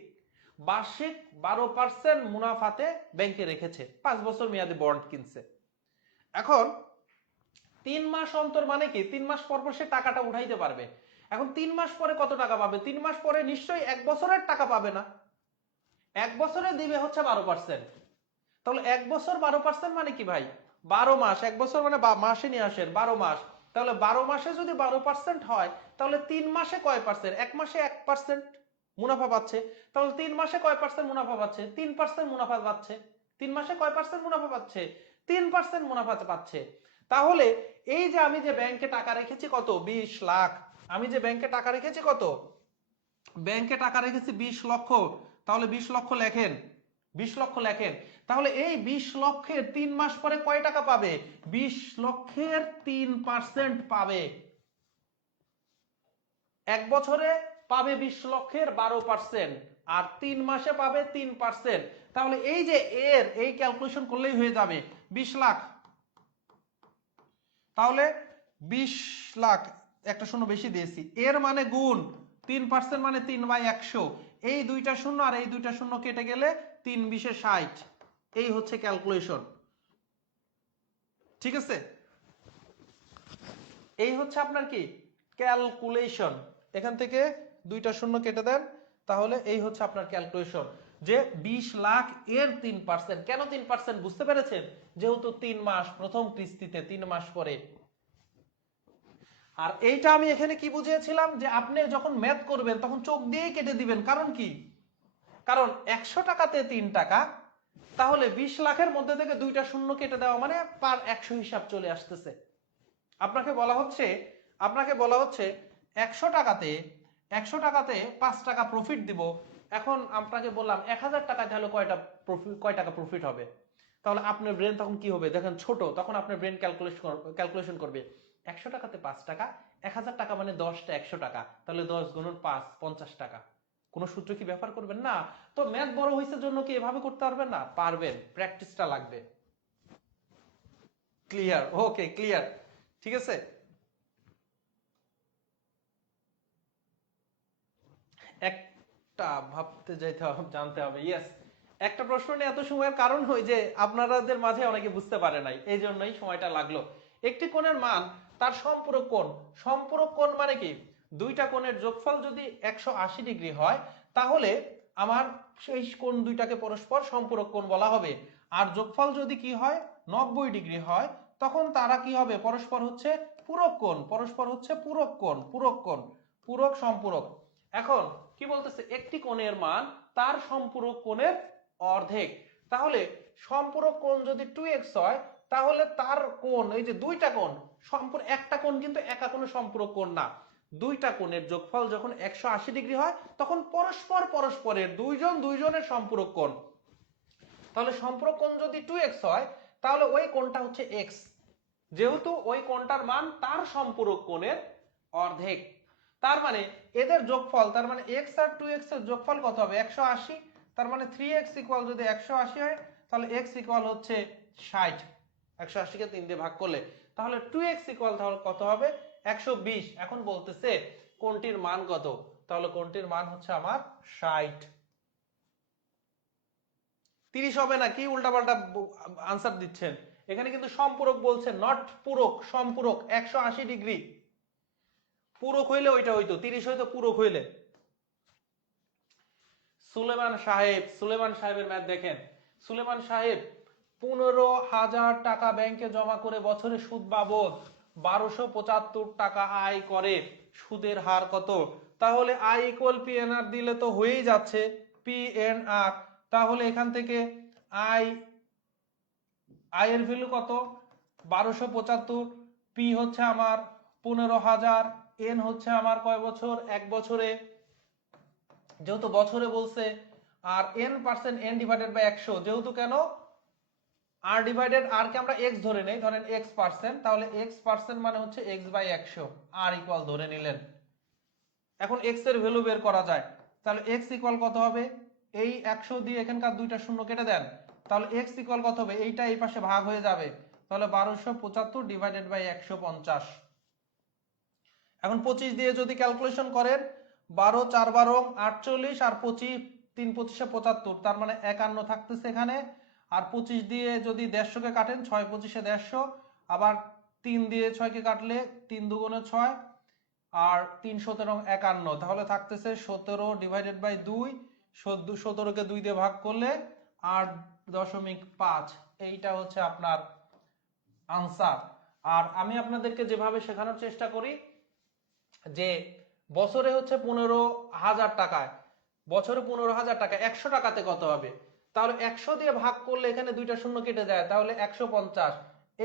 বার্ষিক 12% মুনাফাতে ব্যাংকে রেখেছে, 5 বছর মেয়াদী বন্ড কিনছে। এখন 3 মাস অন্তর মানে কি 3 মাস পর পর সে টাকাটা উঠাইতে পারবে। এখন 3 মাস পরে কত টাকা পাবে? 3 মাস পরে নিশ্চয়ই 1 বছরের টাকা পাবে না, 1 বছরে দিবে হচ্ছে 12%। তাহলে 1 বছর 12% মানে কি ভাই? 12 মাস, 1 বছর মানে মাসে নিয়ে আসেন 12 মাস, তাহলে 12 মাসে যদি 12% হয় তাহলে 3 মাসে কয় পার্সেন্ট? 1 মাসে 1% মুনাফা পাচ্ছে, তাহলে 3 মাসে কয় পার্সেন্ট মুনাফা পাচ্ছে? 3% মুনাফা পাচ্ছে। 3 মাসে কয় পার্সেন্ট মুনাফা পাচ্ছে? 3% মুনাফা পাচ্ছে। তাহলে এই যে আমি যে ব্যাংকে টাকা রেখেছি কত? 20 লাখ। আমি যে ব্যাংকে টাকা রেখেছি কত? ব্যাংকে টাকা রেখেছি 20 লক্ষ, তাহলে 20 লক্ষ লেখেন, 20 লক্ষ লেখেন। তাহলে এই 20 লক্ষের 3 মাস পরে কয় টাকা পাবে? 20 লক্ষের 3% পাবে। 1 বছরে পাবে 20 লক্ষের 12%, আর 3 মাসে পাবে 3%। তাহলে এই যে এর এই ক্যালকুলেশন করলেই হয়ে যাবে 20 লাখ, তাহলে 20 লাখ একটা শূন্য বেশি দিয়েছি, এর মানে গুণ 3% মানে 3/100, এই দুইটা শূন্য আর এই দুইটা শূন্য কেটে গেলে 3 20 60, এই হচ্ছে ক্যালকুলেশন। ঠিক আছে, এই হচ্ছে আপনার কি ক্যালকুলেশন। এখান থেকে দুইটা শূন্য কেটে দেন, তাহলে এই হচ্ছে আপনার ক্যালকুলেশন যে 20 লাখ এর 3%। কেন 3% বুঝতে পেরেছেন? যেহেতু 3 মাস, প্রথম কিস্তিতে 3 মাস পরে। আর এইটা আমি এখানে কি বুঝিয়েছিলাম যে আপনি যখন ম্যাথ করবেন তখন চোখ দিয়েই কেটে দিবেন। কারণ কি? কারণ 100 টাকাতে 3 টাকা, তাহলে 20 লাখের মধ্যে থেকে দুইটা শূন্য কেটে দেওয়া মানে পার 100 হিসাব চলে আসতেছে। আপনাকে বলা হচ্ছে, আপনাকে বলা হচ্ছে 100 টাকাতে 100 টাকাতে 5 টাকা প্রফিট দিব। এখন আপনাকে বললাম 1000 টাকায় তাহলে কয় টাকা প্রফিট হবে? তাহলে আপনার ব্রেন তখন কি হবে দেখেন, ছোট, তখন আপনার ব্রেন ক্যালকুলেশন করবে 100 টাকাতে 5 টাকা, 1000 টাকা মানে 10টা 100 টাকা, তাহলে 10 গুণন 5 50 টাকা। কোন সূত্র কি ব্যবহার করবেন না? তো ম্যাথ বড় হয়েছে জন্য কি এভাবে করতে পারবেন না? পারবেন, প্র্যাকটিসটা লাগবে। ক্লিয়ার? ওকে, ক্লিয়ার, ঠিক আছে। একটা ভাবতে যাইতে হবে, জানতে হবে। ইয়েস, একটা প্রশ্ন নিয়ে এত সময়ের কারণ হয় যে আপনাদের মাঝে অনেকে বুঝতে পারে নাই, এই জন্যই সময়টা লাগলো। একটি কোণের মান তার সম্পূরক কোণ। সম্পূরক কোণ মানে কি, দুইটা কোণের যোগফল যদি 180 ডিগ্রি হয় তাহলে আমার সেই কোণ দুইটাকে পরস্পর সম্পূরক কোণ বলা হবে। আর যোগফল যদি কি হয় 90 ডিগ্রি হয় তখন তারা কি হবে, পরস্পর হচ্ছে পূরক কোণ। পরস্পর হচ্ছে পূরক কোণ, পূরক কোণ, পূরক সম্পূরক। এখন কি বলতেছে, একটি কোণের মান তার সম্পূরক কোণের অর্ধেক। তাহলে সম্পূরক কোণ যদি 2x হয় তাহলে তার কোণ, এই যে দুইটা কোণ, একটা কোণ কিন্তু একা কোনো সম্পূরক কোণ না, দুইটা কোণের যোগফল যখন 180 ডিগ্রি হয় তখন পরস্পর পরস্পরের দুইজনের সম্পূরক কোণ। তাহলে সম্পূরক কোণ যদি 2x হয় তাহলে ওই কোণটা হচ্ছে x, যেহেতু ওই কোণটার মান তার সম্পূরক কোণের অর্ধেক। তার মানে এদের যোগফল, তার মানে x আর 2x এর যোগফল কত হবে 180, তার মানে 3x ইকুয়াল যদি 180 হয় তাহলে x ইকুয়াল হচ্ছে 60, 180 কে 3 দিয়ে ভাগ করলে তাহলে 2x ইকুয়াল তাহলে কত হবে 120। এখন বলতেছে কোণটির মান কত, তাহলে কোণটির মান হচ্ছে আমার 60। 30 হবে না, কি উল্টাপাল্টা আনসার দিচ্ছেন, এখানে কিন্তু সম্পূরক বলছে, নট পূরক, সম্পূরক 180 ডিগ্রি। পূরক হইলে ওইটা হইতো 30 হইতো পূরক হইলে। সুলেমান সাহেবের ম্যাথ দেখেন। সুলেমান সাহেব 15,000 টাকা ব্যাংকে জমা করে বছরে সুদ বাবদ 1275 টাকা আয় করে, সুদের হার কত? তাহলে আই ইকুয়াল পিএনআর দিলে তো হয়েই যাচ্ছে পিএনআর। তাহলে এখান থেকে আই এর ভ্যালু কত 1275, পি হচ্ছে আমার 15,000, এন হচ্ছে আমার কয় বছর, 1 বছরে, যেহেতু বছরে বলছে, আর n% n ডিভাইডেড বাই 100, যেহেতু কেন r ডিভাইডেড r কে আমরা x ধরে নেই, ধরেন x%, তাহলে x% মানে হচ্ছে x বাই 100, r ইকুয়াল ধরে নিলেন। এখন x এর ভ্যালু বের করা যায়, তাহলে x ইকুয়াল কত হবে, এই 100 দিয়ে এখানকার দুইটা শূন্য কেটে দেন, তাহলে x ইকুয়াল কত হবে, এইটা এই পাশে ভাগ হয়ে যাবে, তাহলে 1275 ডিভাইডেড বাই 150। এখন 25 দিয়ে যদি ক্যালকুলেশন করেন, 12 4 12 48 আর 25 3 25 75, তার মানে 51 থাকতেছে এখানে। আর 25 দিয়ে যদি 150 কে কাটেন, 6 25 150, আবার 3 দিয়ে 6 কে কাটলে 3 দুগুণে 6 আর 3 17 51, তাহলে থাকতেছে 17 ডিভাইডেড বাই 2, 17 কে 2 দিয়ে ভাগ করলে 8.5, এইটা হচ্ছে আপনার আনসার। আর আমি আপনাদেরকে যেভাবে শেখানোর চেষ্টা করি যে বছরে হচ্ছে 15,000 টাকায়, বছরে 15,000 টাকা 100 টাকাতে কত হবে, তাহলে 100 দিয়ে ভাগ করলে এখানে দুইটা শূন্য কেটে যায়, তাহলে 150।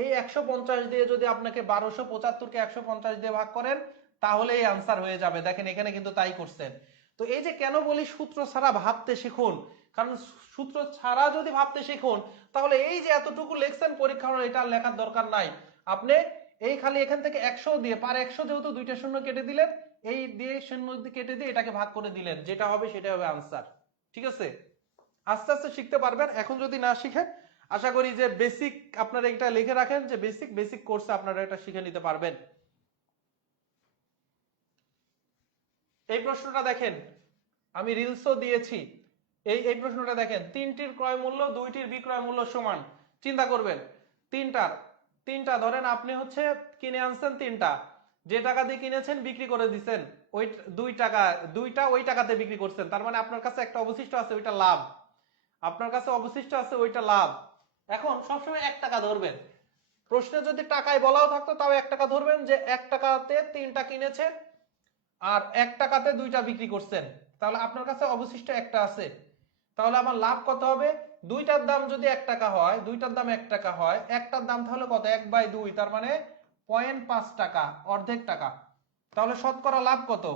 এই 150 দিয়ে যদি আপনাকে 1275 কে 150 দিয়ে ভাগ করেন তাহলে এই আনসার হয়ে যাবে। দেখেন এখানে কিন্তু তাই করছেন। তো এই যে কেন বলি সূত্র ছাড়া ভাবতে শিখুন, কারণ সূত্র ছাড়া যদি ভাবতে শিখুন তাহলে এই যে এতটুকু লেখছেন পরীক্ষা হলে এটা লেখার দরকার নাই। আপনি এই খালি এখান থেকে 100 দিয়ে পার 100 যেহেতু দুইটা শূন্য কেটে দিলেন, এই দিয়ে শূন্য কেটে দিয়ে এটাকে ভাগ করে দিলেন, যেটা হবে সেটা হবে আনসার। ঠিক আছে, আস্তে আস্তে শিখতে পারবেন। এখন যদি না শিখেন, আশা করি যে বেসিক আপনারা এটা লিখে রাখেন যে বেসিক কোর্সে আপনারা এটা শিখে নিতে পারবেন। এই প্রশ্নটা দেখেন, আমি রিলসও দিয়েছি। এই প্রশ্নটা দেখেন, তিনটির ক্রয় মূল্য দুইটির বিক্রয় মূল্য সমান। চিন্তা করবেন, তিনটা ধরেন আপনি হচ্ছে কিনে আনছেন, তিনটা যে টাকা দিয়ে কিনেছেন বিক্রি করে দিচ্ছেন ওই 2 টাকা, দুইটা ওই টাকাতে বিক্রি করছেন, তার মানে আপনার কাছে একটা অবশিষ্ট আছে, ওইটা লাভ। আপনার কাছে অবশিষ্ট আছে ওইটা লাভ। এখন সবসময় 1 টাকা ধরবেন। প্রশ্নে যদি টাকায় বলাও থাকতো তাও 1 টাকা ধরবেন, যে 1 টাকাতে 3টা কিনেছেন আর 1 টাকাতে 2টা বিক্রি করছেন, তাহলে আপনার কাছে অবশিষ্ট একটা আছে। তাহলে আমার লাভ কত হবে, দুইটার দাম যদি 1 টাকা হয়, দুইটার দাম 1 টাকা হয়, একটার দাম তাহলে কত 1/2, তার মানে 0.5 টাকা, অর্ধেক টাকা। তাহলে শতকরা লাভ কত,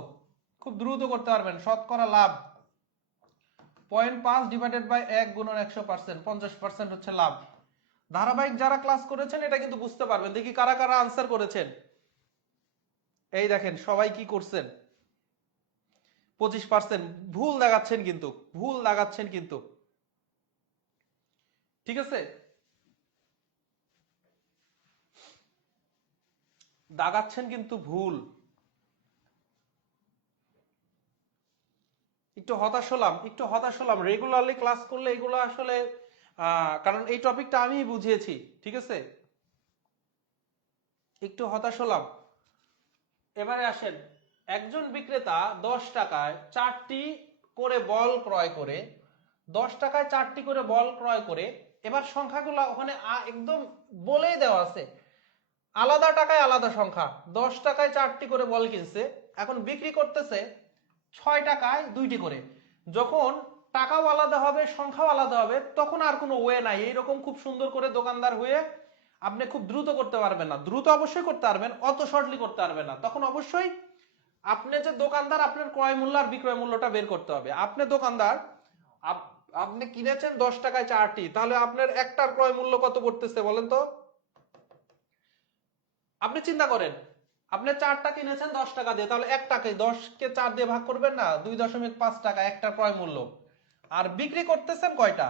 খুব দ্রুত করতে পারবেন, শতকরা লাভ 0.5 ডিভাইডেড বাই 1 গুণন 100%, 50% হচ্ছে লাভ। ধারাবাহিক যারা ক্লাস করেছেন এটা কিন্তু বুঝতে পারবেন। দেখি কারা কারা আনসার করেছেন। এই দেখেন সবাই কি করছেন, 25% ভুল দাগাচ্ছেন, কিন্তু ভুল দাগাচ্ছেন কিন্তু। ঠিক আছে, দাগাচ্ছেন কিন্তু ভুল। একটু হতাশ হলাম। রেগুলারলি ক্লাস করলে এগুলো আসলে কারণ এই টপিকটা আমি বুঝিয়েছি, ঠিক আছে। একটু হতাশ হলাম। এবারে আসেন, একজন বিক্রেতা 10 টাকায় 4টি করে বল ক্রয় করে, 10 টাকায় 4টি করে বল ক্রয় করে, এবার সংখ্যাগুলো ওখানে একদম বলেই দেওয়া আছে, আলাদা টাকায় আলাদা সংখ্যা। 10 টাকায় 4টি করে বল কিনছে, এখন বিক্রি করতেছে 6 টাকায় 2টি করে। যখন টাকাও আলাদা হবে, সংখ্যাও আলাদা হবে, তখন আর কোনো ওয়ে নাই এইরকম খুব সুন্দর করে দোকানদার হয়ে আপনি খুব দ্রুত করতে পারবেন না। দ্রুত অবশ্যই করতে পারবেন, অত শর্টলি করতে পারবেন না। তখন অবশ্যই আপনি যে দোকানদার, আপনার ক্রয় মূল্য আর বিক্রয় মূল্যটা বের করতে হবে। আপনি দোকানদার, আপনি কিনেছেন 10 টাকায় 4টি, তাহলে আপনার একটার ক্রয় মূল্য কত পড়তেছে বলেন তো? আপনি চিন্তা করেন, আপনি 4টা কিনেছেন 10 টাকা দিয়ে, তাহলে একটাকে 10কে 4 দিয়ে ভাগ করবেন না, 2.5 টাকা একটা ক্রয় মূল্য। আর বিক্রি করতেছেন কয়টা?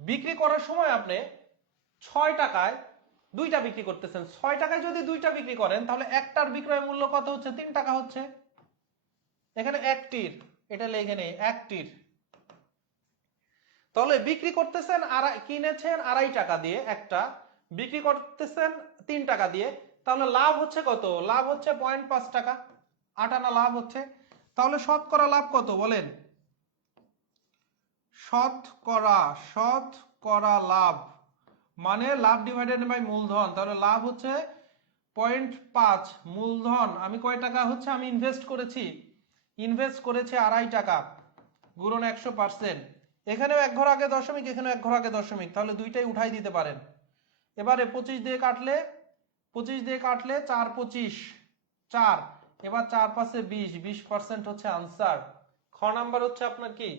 বিক্রি করার সময় আপনি 6 টাকায় 2টা বিক্রি করতেছেন। 6 টাকায় যদি 2টা বিক্রি করেন, তাহলে একটার বিক্রয় মূল্য কত হচ্ছে? 3 টাকা হচ্ছে। এখানে একটির, এটা লেখে নেই, একটির। তাহলে বিক্রি করতেছেন কিনেছেন 2.5 টাকা দিয়ে একটা, বিক্রি করতেছেন 3 টাকা দিয়ে, তাহলে লাভ হচ্ছে কত? লাভ হচ্ছে 0.5 টাকা, 8 আনা লাভ হচ্ছে। তাহলে শতকরা লাভ কত বলেন? শতকরা লাভ মানে লাভ ডিভাইডেড বাই মূলধন। তাহলে লাভ হচ্ছে 0.5। মূলধন আমি কয় টাকা হচ্ছে আমি ইনভেস্ট করেছি? ইনভেস্ট করেছে 2.5 টাকা, গুণন 100%। এখানেও এক ঘর আগে দশমিক, এখানেও এক ঘর আগে দশমিক, তাহলে দুইটাই উঠাই দিতে পারেন। এবারে 25 দিয়ে কাটলে 4 25 4, এবার 4 5 20, 20% হচ্ছে আনসার। খ নাম্বার হচ্ছে আপনার কি?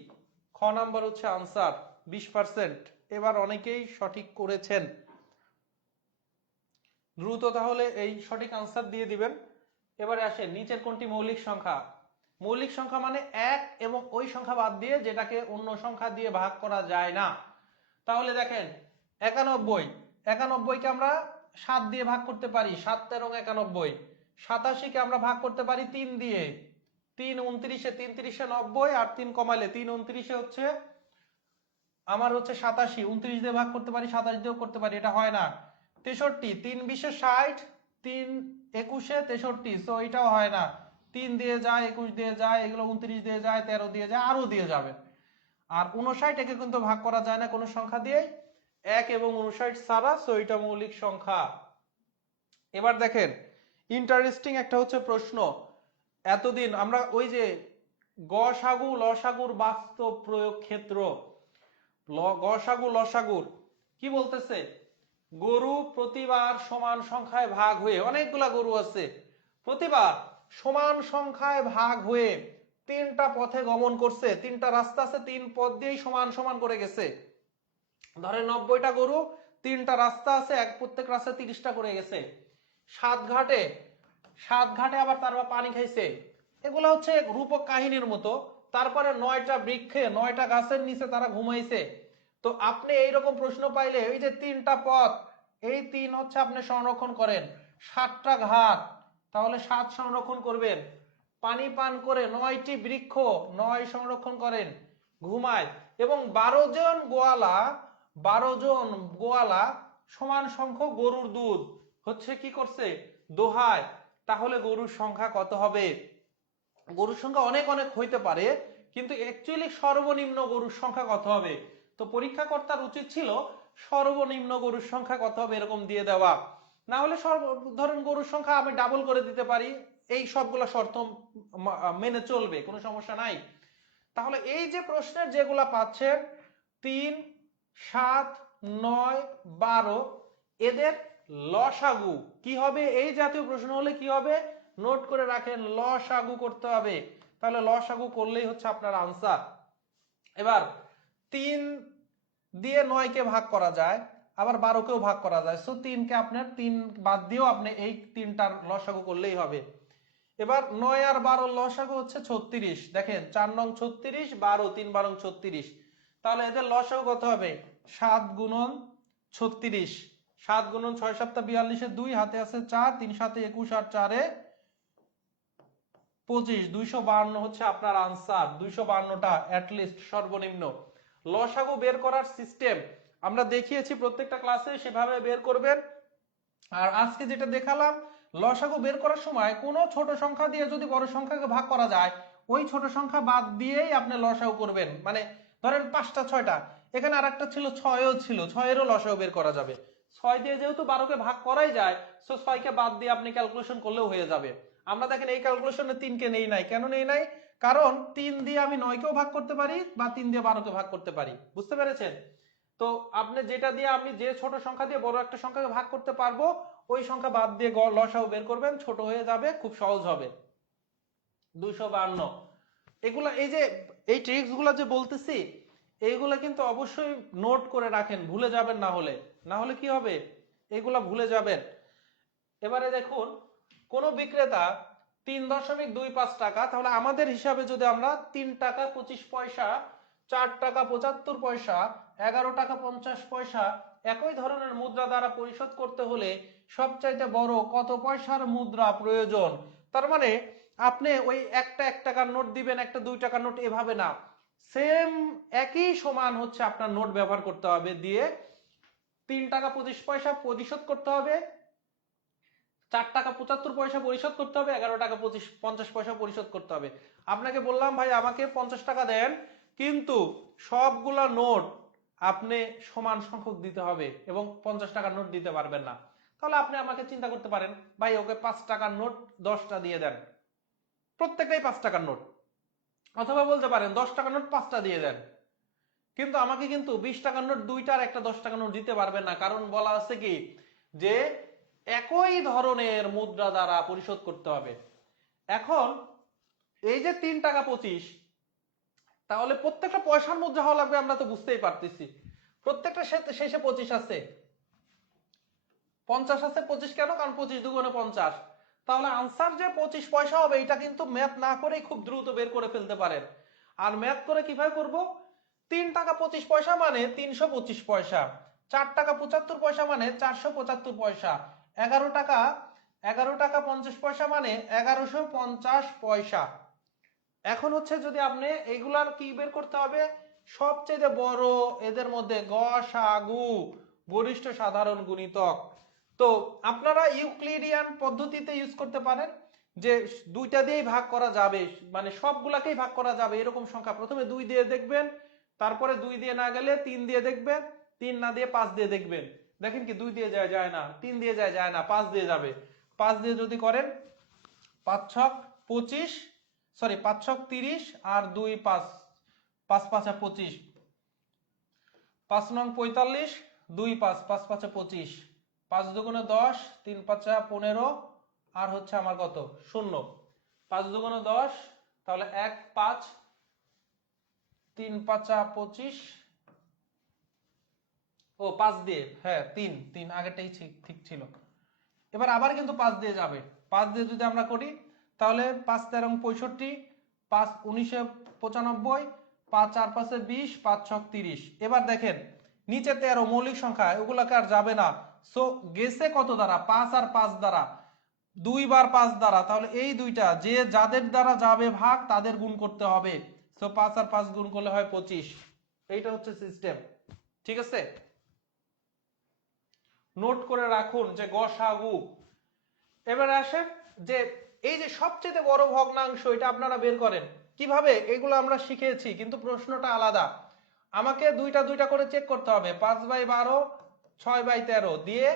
খ নাম্বার হচ্ছে আনসার, 20%। এবার অনেকেই সঠিক করেছেন, দ্রুত তাহলে এই সঠিক আনসার দিয়ে দিবেন। এবারে আসে, নিচের কোনটি মৌলিক সংখ্যা? মৌলিক সংখ্যা মানে এক এবং ওই সংখ্যা বাদ দিয়ে যেটাকে অন্য সংখ্যা দিয়ে ভাগ করা যায় না। তাহলে দেখেন, 91, 91কে আমরা 7 দিয়ে ভাগ করতে পারি, 7 13 91। 87কে আমরা ভাগ করতে পারি 3 দিয়ে, 3 29, 3 30 90, আর 3 কমাইলে 3 29 হচ্ছে আমার হচ্ছে 87, 29 দিয়ে ভাগ করতে পারি, 27 দিয়েও করতে পারি, এটা হয় না। 63, 3 20 60, 3 21 63, সো এটাও হয় না। 3 দিয়ে যায়, 21 দিয়ে যায়, এগুলো 29 দিয়ে যায়, 13 দিয়ে যায়, আরো দিয়ে যাবে। আর 59 একে কিন্তু ভাগ করা যায় না কোনো সংখ্যা দিয়ে, 1 এবং 59 ছাড়া, সো এটা মৌলিক সংখ্যা। এবার দেখেন, ইন্টারেস্টিং একটা হচ্ছে প্রশ্ন। এতদিন আমরা ওই যে গসাগু লসাগুর বাস্তব প্রয়োগ ক্ষেত্র, গসাগু লসাগুর কি বলতেছে? গরু প্রতিবার সমান সংখ্যায় ভাগ হয়ে, অনেকগুলা গরু আছে, প্রতিবার সমান সংখ্যায় ভাগ হয়ে 3টা পথে গমন করছে, 3টা রাস্তা আছে, 3 পথ দিয়েই সমান সমান করে গেছে। ধরে 90টা গরু, 3টা রাস্তা আছে, প্রত্যেক রাস্তায় 30টা করে গেছে। 7 ঘাটে আবার তারপর পানি খাইছে। এগুলো হচ্ছে রূপক কাহিনীর মতো। তারপরে 9টা বৃক্ষে, 9টা গাছের নিচে তারা ঘুমাইছে। তো আপনি এইরকম প্রশ্ন পাইলে, এই যে 3টা পথ, এই 3 হচ্ছে আপনি সংরক্ষণ করেন। 7টা ঘাট, তাহলে 7 সংরক্ষণ করবেন। পানি পান করে 9টি বৃক্ষ, 9 সংরক্ষণ করেন, ঘুমায়। এবং 12 জন গোয়ালা সমান সংখ্যক গরুর দুধ হচ্ছে কি করছে? দোহায়। তাহলে গরুর সংখ্যা কত হবে? গরুর সংখ্যা অনেক অনেক হইতে পারে, কিন্তু অ্যাকচুয়ালি সর্বনিম্ন গরুর সংখ্যা কত হবে? তো পরীক্ষাকর্তার উচিত ছিল সর্বনিম্ন গরুর সংখ্যা কত হবে এরকম দিয়ে দেওয়া। না হলে ধরেন গরুর সংখ্যা আমি ডাবল করে দিতে পারি, এই সবগুলো শর্ত মেনে চলবে, কোনো সমস্যা নাই। তাহলে এই যে প্রশ্নের যেগুলা পাচ্ছেন 3 7 9 12, এদের লসাগু কি হবে? এই জাতীয় প্রশ্ন হলে কি হবে নোট করে রাখেন, লসাগু করতে হবে। তাহলে লসাগু করলেই হচ্ছে আপনার আনসার। এবার 3 দিয়ে 9 কে ভাগ করা যায়, আবার 12 কেও ভাগ করা যায়, সো 3 কে আপনার 3 বাদ দিয়েও আপনি এই 3টার লসাগু করলেই হবে। এবার 9 আর 12 লসাগু হচ্ছে 36। দেখেন 4 নং 36, 12 3 12 36, তাহলে এদের লসাগু কত হবে? 7 গুণন 36, 7 গুণন 6 7 42 2, হাতে আছে 4, 3 7 21 আর 4 25, 252 হচ্ছে আপনার আনসার। 252টা অ্যাটলিস্ট সর্বনিম্ন। লসাগু বের করার সিস্টেম আমরা দেখিয়েছি প্রত্যেকটা ক্লাসে, সেভাবে বের করবেন। আর আজকে যেটা দেখালাম, লসাগু বের করার সময় কোনো ছোট সংখ্যা দিয়ে যদি বড় সংখ্যাকে ভাগ করা যায়, ওই ছোট সংখ্যা বাদ দিয়েই আপনি লসাগু করবেন। মানে ধরেন 5টা 6টা, এখানে আর একটা ছিল 6ও ছিল, 6-এরও লসাগু বের করা যাবে। 6 দিয়ে যেহেতু 12কে ভাগ করাই যায়, সো 6কে বাদ দিয়ে আপনি ক্যালকুলেশন করলেও হয়ে যাবে। আমরা দেখেন এই ক্যালকুলেশনে 3কে নেই নাই, কেন নেই নাই? কারণ 3 দিয়ে আমি 9কেও ভাগ করতে পারি বা 3 দিয়ে 12কে ভাগ করতে পারি। বুঝতে পেরেছেন? তো আপনি যেটা দিয়ে আমি যে ছোট সংখ্যা দিয়ে বড় একটা সংখ্যাকে ভাগ করতে পারবো, ওই সংখ্যা বাদ দিয়ে লসাগু বের করবেন, ছোট হয়ে যাবে, খুব সহজ হবে। 252। এগুলা এই যে এই ট্রিক্স গুলা যে বলতেছি, এইগুলা কিন্তু অবশ্যই নোট করে রাখেন, ভুলে যাবেন না হলে। না হলে কি হবে, এগুলা ভুলে যাবেন। এবারে দেখুন, কোন বিক্রেতা 3.25 টাকা, তাহলে আমাদের হিসাবে যদি আমরা 3 টাকা 25 পয়সা, 4 টাকা 75 পয়সা, 11 টাকা 50 পয়সা একই ধরনের মুদ্রা দ্বারা পরিশোধ করতে হলে সবচাইতে বড় কত পয়সার মুদ্রা প্রয়োজন। তার মানে আপনি ওই একটা 1 টাকার নোট দিবেন, একটা 2 টাকার নোট, এভাবে না, সেম একই সমান হচ্ছে আপনার নোট ব্যবহার করতে হবে। দিয়ে 3 টাকা 25 পয়সা পরিশোধ করতে হবে, 4 টাকা 75 পয়সা পরিশোধ করতে হবে, 11 টাকা 50 পয়সা পরিশোধ করতে হবে। আপনাকে বললাম ভাই আমাকে 50 টাকা দেন, কিন্তু সবগুলা নোট আপনি সমান সংখ্যক দিতে হবে এবং 50 টাকার নোট দিতে পারবেন না। তাহলে আপনি আমাকে চিন্তা করতে পারেন, ভাই ওকে 5 টাকার নোট 10টা দিয়ে দেন, প্রত্যেকটাই 5 টাকার নোট। অথবা বলতে পারেন 10 টাকার নোট 5টা দিয়ে দেন, কিন্তু আমাকে কিন্তু 20 টাকার নোট 2টা আর একটা 10 টাকার নোট দিতে পারবেন না। কারণ বলা আছে কি, যে একই ধরনের মুদ্রা দ্বারা পরিশোধ করতে হবে। এখন এই যে 3 টাকা 25, তাহলে প্রত্যেকটা পয়সার মুদ্রা হওয়া লাগবে, আমরা তো বুঝতেই পারতেছি। প্রত্যেকটা শেষে 25 আছে, 50 আছে, 25 কেন? কারণ 25 দুগুণে 50। তাহলে আনসার যে 25 পয়সা হবে, এটা কিন্তু ম্যাথ না করেই খুব দ্রুত বের করে ফেলতে পারেন। আর ম্যাথ করে কিভাবে করব? 3 টাকা 25 পয়সা মানে 325 পয়সা, 4 টাকা 75 পয়সা মানে 475 পয়সা, 11 টাকা 50 পয়সা মানে 1150 পয়সা। এখন হচ্ছে যদি আপনি এইগুলার কি বের করতে হবে, সবচেয়ে বড় এদের মধ্যে গসাগু, গরিষ্ঠ সাধারণ গুণিতক। তো আপনারা ইউক্লিডিয়ান পদ্ধতিতে ইউজ করতে পারেন, যে দুইটা দিয়েই ভাগ করা যাবে, মানে সবগুলাকেই ভাগ করা যাবে এরকম সংখ্যা প্রথমে 2 দিয়ে দেখবেন, তারপরে 2 দিয়ে না গেলে 3 দিয়ে দেখবেন, 3 না দিয়ে 5 দিয়ে দেখবেন। দেখেন কি 2 দিয়ে যায়, যায় না, 3 দিয়ে যায়, যায় না, 5 দিয়ে যাবে। 5 দিয়ে যদি করেন, 5 ছক 25, সরি 5 ছক 30 আর 2 5, 5 5 25, 5 নং 45, 2 5, 5 5 25, 5 দুগুণে 10, 3 5 15, আর হচ্ছে আমার কত, 0। 5 দুগুণে 10, তাহলে 1 5, 3 5 25, ও 5 দিয়ে, হ্যাঁ 3 3 আগেরটাই ঠিক ছিল। এবার আবার কিন্তু 5 দিয়ে যাবে, 5 দিয়ে যদি আমরা করি, তাহলে 5 13 65, 5 19 95, 5 4 5 20, 5 6 30। এবার দেখেন নিচে 13 মৌলিক সংখ্যা, ওগুলাকে আর যাবে না। সো গেছে কত দ্বারা? 5 আর 5 দ্বারা, 2 বার 5 দ্বারা, তাহলে এই দুইটা যে যাদের দ্বারা যাবে ভাগ তাদের গুণ করতে হবে। সো 5 আর 5 গুণ করলে হয় 25। এইটা হচ্ছে সিস্টেম, ঠিক আছে? নোট করে রাখুন যে গসাগু। এবারে আসেন যে এই যে সবচেয়ে বড় ভগ্নাংশ, এটা আপনারা বের করেন কিভাবে, এগুলো আমরা শিখেছি, কিন্তু প্রশ্নটা আলাদা। আমাকে দুইটা দুইটা করে চেক করতে হবে, 5/12, 6/13 দিয়ে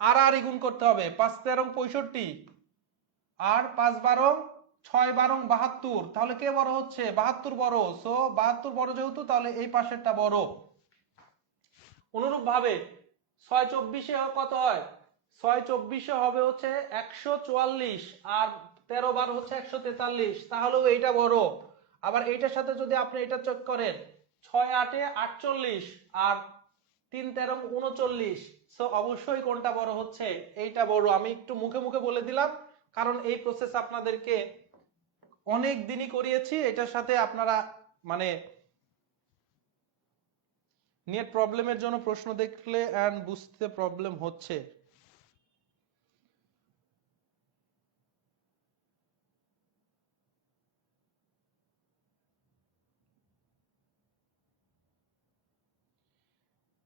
আর গুণ করতে হবে, 5 13 65 আর 5 12 6 12 72। তাহলে কে বড় হচ্ছে? 72 বড়। সো 72 বড় যেহেতু, তাহলে এই পাশেরটা বড়। অনুরূপ ভাবে 6 24 কত হয়? 6 24 হবে হচ্ছে 144, আর 13 বার হচ্ছে 143, তাহলেও এইটা বড়। আবার এইটার সাথে যদি আপনি এটা চেক করেন, 6 8 48 আর 3 13 39, সো অবশ্যই কোনটা বড় হচ্ছে? এইটা বড়। আমি একটু মুখে মুখে বলে দিলাম, কারণ এই প্রসেস আপনাদেরকে অনেক দিনই করিয়েছি, এটার সাথে আপনারা মানে নেট প্রবলেমের জন্য প্রশ্ন দেখলে এন্ড বুঝতে প্রবলেম হচ্ছে।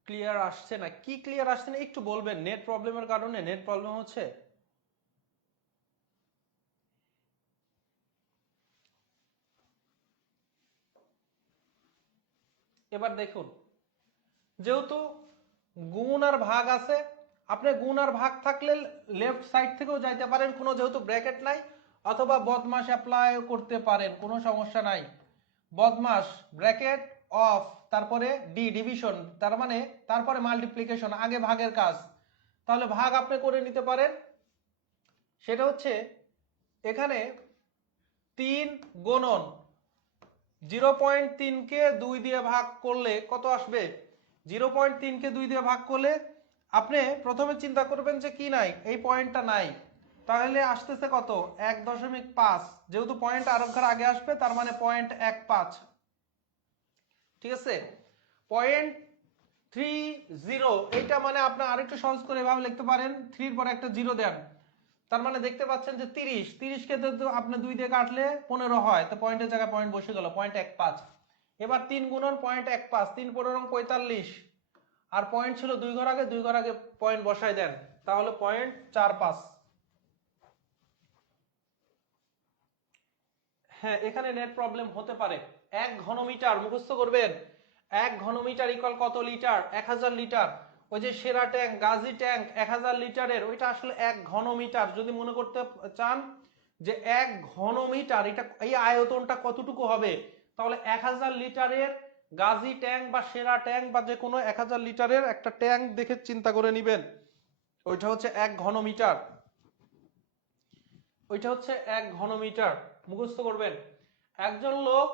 ক্লিয়ার আসছে না, কি ক্লিয়ার আসছে না একটু বলবেন? নেট প্রবলেমের কারণে নেট প্রবলেম হচ্ছে। এবার দেখুন, যেহেতু গুণ আর ভাগ আছে, আপনি গুণ আর ভাগ থাকলে লেফট সাইড থেকেও যাইতে পারেন, কোনো যেহেতু ব্র্যাকেট নাই, অথবা বদমাস অ্যাপ্লাই করতে পারেন, কোনো সমস্যা নাই। বদমাস ব্র্যাকেট অফ, তারপরে ডি ডিভিশন, তার মানে তারপরে মাল্টিপ্লিকেশন, আগে ভাগের কাজ। তাহলে ভাগ আপনি করে নিতে পারেন। সেটা হচ্ছে এখানে 3 গুণন 0.3 কে 2 দিয়ে ভাগ করলে কত আসবে? 0.3 কে 2 দিয়ে ভাগ করলে আপনি প্রথমে চিন্তা করবেন যে কি নাই, এই পয়েন্টটা নাই, তাহলে আসতেছে কত? 1.5। যেহেতু পয়েন্ট আর ঘর আগে আসবে, তার মানে 0.15। ঠিক আছে, 0.30, এইটা মানে আপনি আরেকটু সহজ করে এভাবে লিখতে পারেন, 3 এর পরে একটা 0 দেন, তার মানে দেখতে পাচ্ছেন যে 30 কে আপনি 2 দিয়ে কাটলে 15 হয়, তো পয়েন্টের জায়গায় পয়েন্ট বসে গেল 0.15। এবার 3 গুণন 0.15, 3 15 45, আর পয়েন্ট ছিল 2 ঘর আগে, 2 ঘর আগে পয়েন্ট বসাই দেন, তাহলে 0.45। হ্যাঁ, এখানে নেট প্রবলেম হতে পারে। 1 ঘনমিটার মুখস্থ করবেন, 1 ঘনমিটার ইকুয়াল কত লিটার? 1000 লিটার। ওই যে সেরা ট্যাঙ্ক, গাজী ট্যাঙ্ক 1000 লিটারের, ওইটা আসলে 1 ঘনমিটার। যদি মনে করতে চান যে 1 ঘনমিটার এটা এই আয়তনটা কতটুকু হবে, তাহলে 1000 লিটারের গাজী ট্যাঙ্ক বা সেরা ট্যাঙ্ক বা যে কোনো 1000 লিটারের একটা ট্যাঙ্ক দেখে চিন্তা করে নেবেন, ওইটা হচ্ছে 1 ঘনমিটার। ওইটা হচ্ছে 1 ঘনমিটার, মুখস্থ করবেন। একজন লোক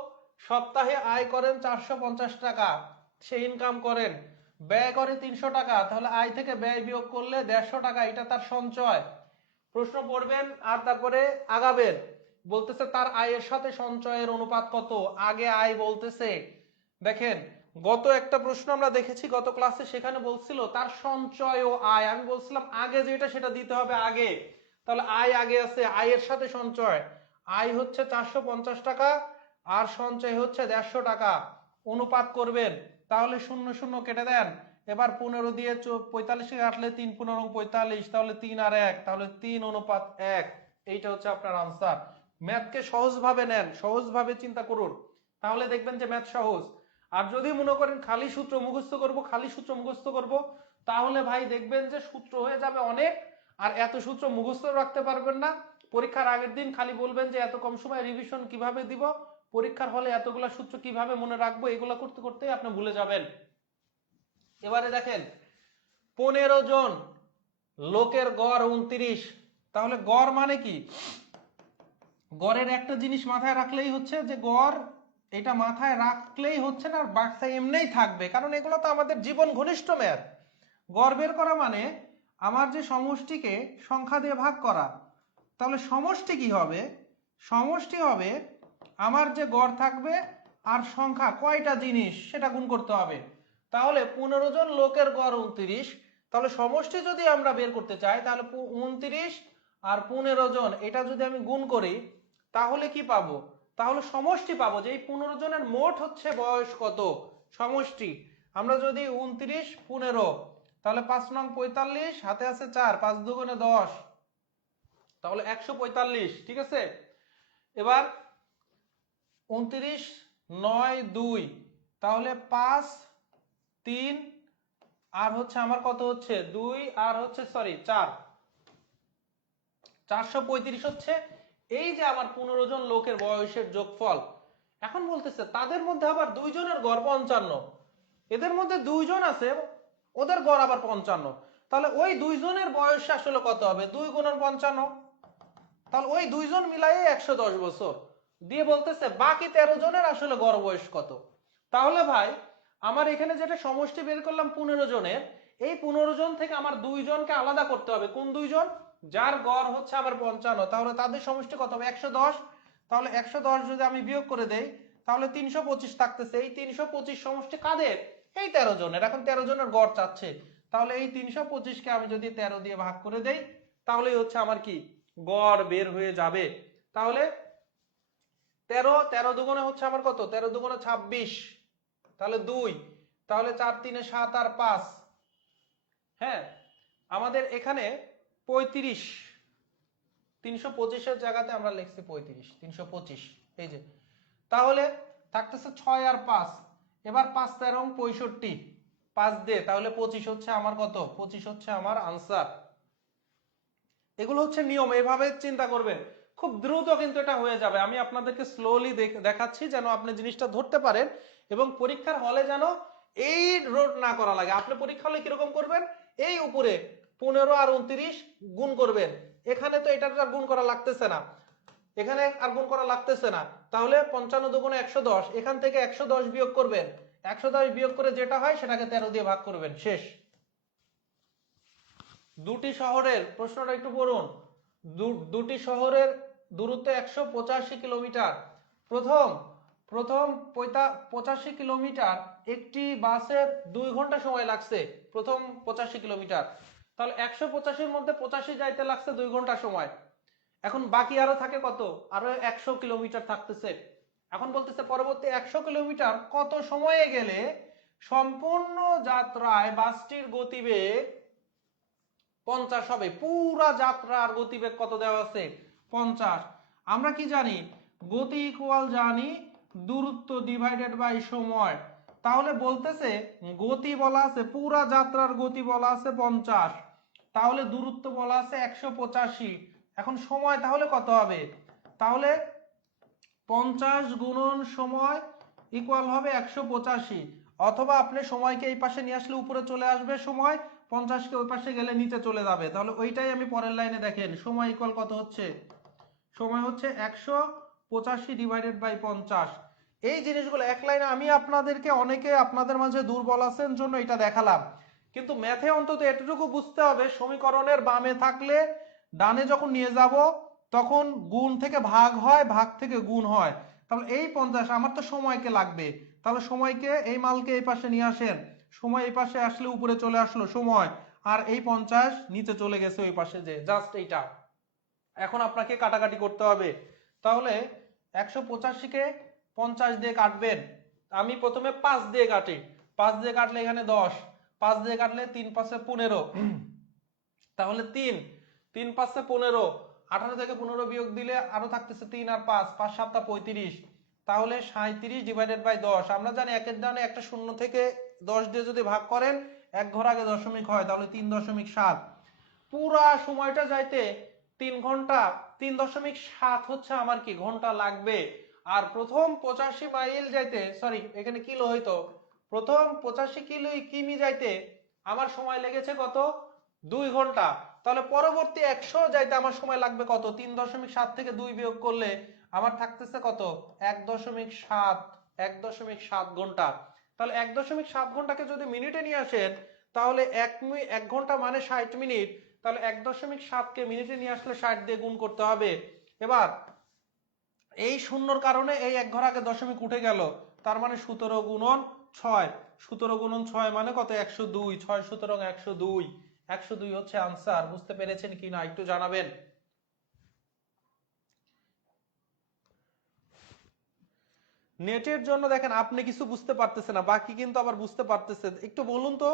সপ্তাহে আয় করেন 450 টাকা, সে ইনকাম করেন, ব্যয় করে 300 টাকা, তাহলে আয় থেকে ব্যয় বিয়োগ করলে 150 টাকা, এটা তার সঞ্চয়। প্রশ্ন পড়বেন আর তারপরে আগাবেন, বলতেছে তার আয়ের সাথে সঞ্চয়ের অনুপাত কত? আগে আয় বলতেছে। দেখেন, গত একটা প্রশ্ন আমরা দেখেছি গত ক্লাসে, সেখানে বলছিল তার সঞ্চয় ও আয়, আমি বলছিলাম আগে যেটা সেটা দিতে হবে আগে, তাহলে আয় আগে আছে, আয়ের সাথে সঞ্চয়। আয় হচ্ছে 450 টাকা আর সঞ্চয় হচ্ছে 150 টাকা, অনুপাত করবেন, তাহলে 0 0 কেটে দেন। এবার 15 দিয়ে 45 কে কাটলে 3 15 45, তাহলে 3 আর 1, তাহলে 3:1। এইটা হচ্ছে আপনার আনসার। ম্যাথকে সহজভাবে নেন, সহজভাবে চিন্তা করুন, তাহলে দেখবেন যে ম্যাথ সহজ। আর যদি মনে করেন খালি সূত্র মুখস্থ করব, খালি সূত্র মুখস্থ করব, তাহলে ভাই দেখবেন যে সূত্র হয়ে যাবে অনেক, আর এত সূত্র মুখস্থ রাখতে পারবেন না। পরীক্ষার আগের দিন খালি বলবেন যে এত কম সময় রিভিশন কিভাবে দিব, পরীক্ষার হলে এতগুলা সূত্র কিভাবে মনে রাখবো, এগুলা করতে করতে আপনি ভুলে যাবেন। এবারে দেখেন, 15 জন লোকের গড় 29, তাহলে গড় মানে কি? গড়ের একটা জিনিস মাথায় রাখলেই হচ্ছে যে গড়, এটা মাথায় রাখলেই হচ্ছে না, বাক্সা এমনিই থাকবে, কারণ এগুলো তো আমাদের জীবন ঘনিষ্ঠ ম্যাথ। গড় বের করা মানে আমার যে সমষ্টিকে সংখ্যা দিয়ে ভাগ করা, তাহলে সমষ্টি কি হবে? সমষ্টি হবে আমার যে গড় থাকবে আর সংখ্যা কয়টা জিনিস সেটা গুণ করতে হবে। তাহলে 15 জন লোকের গড় 29, তাহলে সমষ্টি যদি আমরা বের করতে চাই, তাহলে 29 আর 15 জন, এটা যদি আমি গুণ করি তাহলে কি পাবো? তাহলে সমষ্টি পাবো যে এই 15 জনের মোট হচ্ছে বয়স কত, সমষ্টি। আমরা যদি 29 15, তাহলে 5 নং 45, হাতে আছে 4, 5 দুগুণে 10, তাহলে 145। ঠিক আছে, এবার 29 9 2, তাহলে 5 3 আর হচ্ছে আমার কত হচ্ছে 2 আর হচ্ছে 4, 435 হচ্ছে এই যে আমার 15 জন লোকের বয়সের যোগফল। এখন বলতেছে তাদের মধ্যে আবার 2 জনের গড় 55, এদের মধ্যে 2 জন আছে ওদের গড় আবার 55, তাহলে ওই 2 জনের বয়স আসলে কত হবে? 2 গুণন 55, তাহলে ওই 2 জন মিলাই 110 বছর দিয়ে বলতেছে বাকি 13 জনের আসলে গড় বয়স কত। তাহলে ভাই আমার এখানে যেটা সমষ্টি বের করলাম 15 জনের, এই 15 জন থেকে আমার 2 জনকে আলাদা করতে হবে। কোন 2 জন? যার গড় হচ্ছে আমার 55, তাহলে তাদের সমষ্টি কত হবে? 110। তাহলে 110 যদি আমি বিয়োগ করে দেই, তাহলে 325 থাকতেছে। এই 325 সমষ্টি কাদের? এই 13 জনের। এখন 13 জনের গড় চাচ্ছে, তাহলে এই 325 কে আমি যদি 13 দিয়ে ভাগ করে দেই, তাহলেই হচ্ছে আমার কি গড় বের হয়ে যাবে। তাহলে 13 13 দুগুণে হচ্ছে আমার কত? 13 দুগুণে 26, তাহলে 2, তাহলে 4 3 7 আর 5, হ্যাঁ আমাদের এখানে 35, 325 এর জায়গাতে আমরা লিখছি 35, 325, এই যে তাহলে থাকতেছে 6 আর 5, এবার 5 13 65, 5 দিয়ে তাহলে 25 হচ্ছে আমার কত, 25 হচ্ছে আমার আনসার। এগুলো হচ্ছে নিয়ম, এভাবে চিন্তা করবেন, খুব দ্রুত কিন্তু এটা হয়ে যাবে। আমি আপনাদেরকে স্লোলি দেখাচ্ছি যেন আপনি জিনিসটা ধরতে পারেন এবং পরীক্ষার হলে যেন এই রোড না করা লাগে। আপনি পরীক্ষা হলে কিরকম করবেন, এই উপরে 15 আর 29 গুণ করবেন, এখানে তো এটা গুণ করা লাগতেছে না, এখানে আর গুণ করা লাগতেছে না, তাহলে 55 দুগুণে 110, এখান থেকে 110 বিয়োগ করবেন, 110 বিয়োগ করে যেটা হয় সেটাকে 13 দিয়ে ভাগ করবেন, শেষ। দুটি শহরের প্রশ্নটা একটু পড়ুন। দুটি শহরের দূরত্ব 185 কিলোমিটার। প্রথম 85 কিলোমিটার একটি বাসের 2 ঘন্টা সময় লাগছে, প্রথম 85 কিলোমিটার, তাহলে 185-র মধ্যে 85 যাইতে লাগছে 2 ঘন্টা সময়। এখন বাকি আরো থাকে কত, আরো 100 কিলোমিটার থাকতেছে। এখন বলতেছে পরবর্তী 100 কিলোমিটার কত সময়ে গেলে সম্পূর্ণ যাত্রায় বাসটির গতিবেগ 50 হবে। পুরা যাত্রার গতিবেগ কত দেওয়া আছে, 50। আমরা কি জানি, গতি ইকুয়াল জানি দূরত্ব ডিভাইডেড বাই সময়। তাহলে বলতেছে গতি বলা আছে, পুরা যাত্রার গতি বলা আছে 50, তাহলে দূরত্ব বলা আছে 185। এখন সময় তাহলে কত হবে, তাহলে 50 গুণন সময় ইকুয়াল হবে 185, অথবা আপনি সময়কে এই পাশে নিয়ে আসলে উপরে চলে আসবে সময়, 50কে ওই পাশে গেলে নিচে চলে যাবে। তাহলে ওইটাই আমি পরের লাইনে দেখেন, সময় ইকুয়াল কত হচ্ছে, সময় হচ্ছে 185 ডিভাইডেড বাই 50। এই জিনিসগুলো এক লাইনে আমি আপনাদেরকে, অনেকে আপনাদের মাঝে দুর্বল আছেন জন্য এটা দেখালাম, কিন্তু ম্যাথে অন্তত এতটুকু বুঝতে হবে, সমীকরণের বামে থাকলে ডানে যখন নিয়ে যাব তখন গুণ থেকে ভাগ হয়, ভাগ থেকে গুণ হয়। তাহলে এই 50 আমার তো সময়কে লাগবে, তাহলে সময়কে, এই মালকে এই পাশে নিয়ে আসেন, সময় এই পাশে আসলে উপরে চলে আসলো সময়, আর এই 50 নিচে চলে গেছে ওই পাশে, যে জাস্ট এইটা। এখন আপনাকে কাটাকাটি করতে হবে, তাহলে 185-কে 50 দিয়ে কাটবেন। আমি প্রথমে 5 দিয়ে কাটি, 5 দিয়ে কাটলে এখানে 10, 5 দিয়ে কাটলে 3 5 15, তাহলে 3 3 5 15, 18 থেকে 15 বিয়োগ দিলে আরো থাকতেছে 3 আর 5, 5 7 35, তাহলে 37 ডিভাইডেড বাই 10। আমরা জানি একের ডানে একটা শূন্য থেকে 10 দিয়ে যদি ভাগ করেন এক ঘর আগে দশমিক হয়, তাহলে 3.7। পুরা সময়টা যাইতে 3 ঘন্টা, 3.7 হচ্ছে আমার কি ঘন্টা লাগবে। আর প্রথম 85 মাইল যাইতে, সরি এখানে কিলো হইতো, প্রথম 85 কিমি যাইতে আমার সময় লেগেছে কত, 2 ঘন্টা। তাহলে পরবর্তী 100 যাইতে আমার সময় লাগবে কত, 3.7 থেকে 2 বিয়োগ করলে আমার থাকতেছে কত, 1.7, 1.7 ঘন্টা। তাহলে 1.7 ঘন্টাকে যদি মিনিটে নিয়ে আসেন তাহলে 1 ঘন্টা মানে 60 মিনিট, তাহলে 1.7কে মিনিটে নিয়ে আসলে 60 দিয়ে গুণ করতে হবে। এবার এই শূন্যর কারণে এই এক ঘর আগে দশমিক উঠে গেল, তার মানে 17 গুণন 6, 17 গুণন 6 মানে কত, 102, 6 সুতরাং 102, 102 হচ্ছে আনসার। বুঝতে পেরেছেন কিনা একটু জানাবেন। নেটের জন্য দেখেন আপনি কিছু বুঝতে পারতেছেন না, বাকি কিন্তু আবার বুঝতে পারতেছেন, একটু বলুন তো,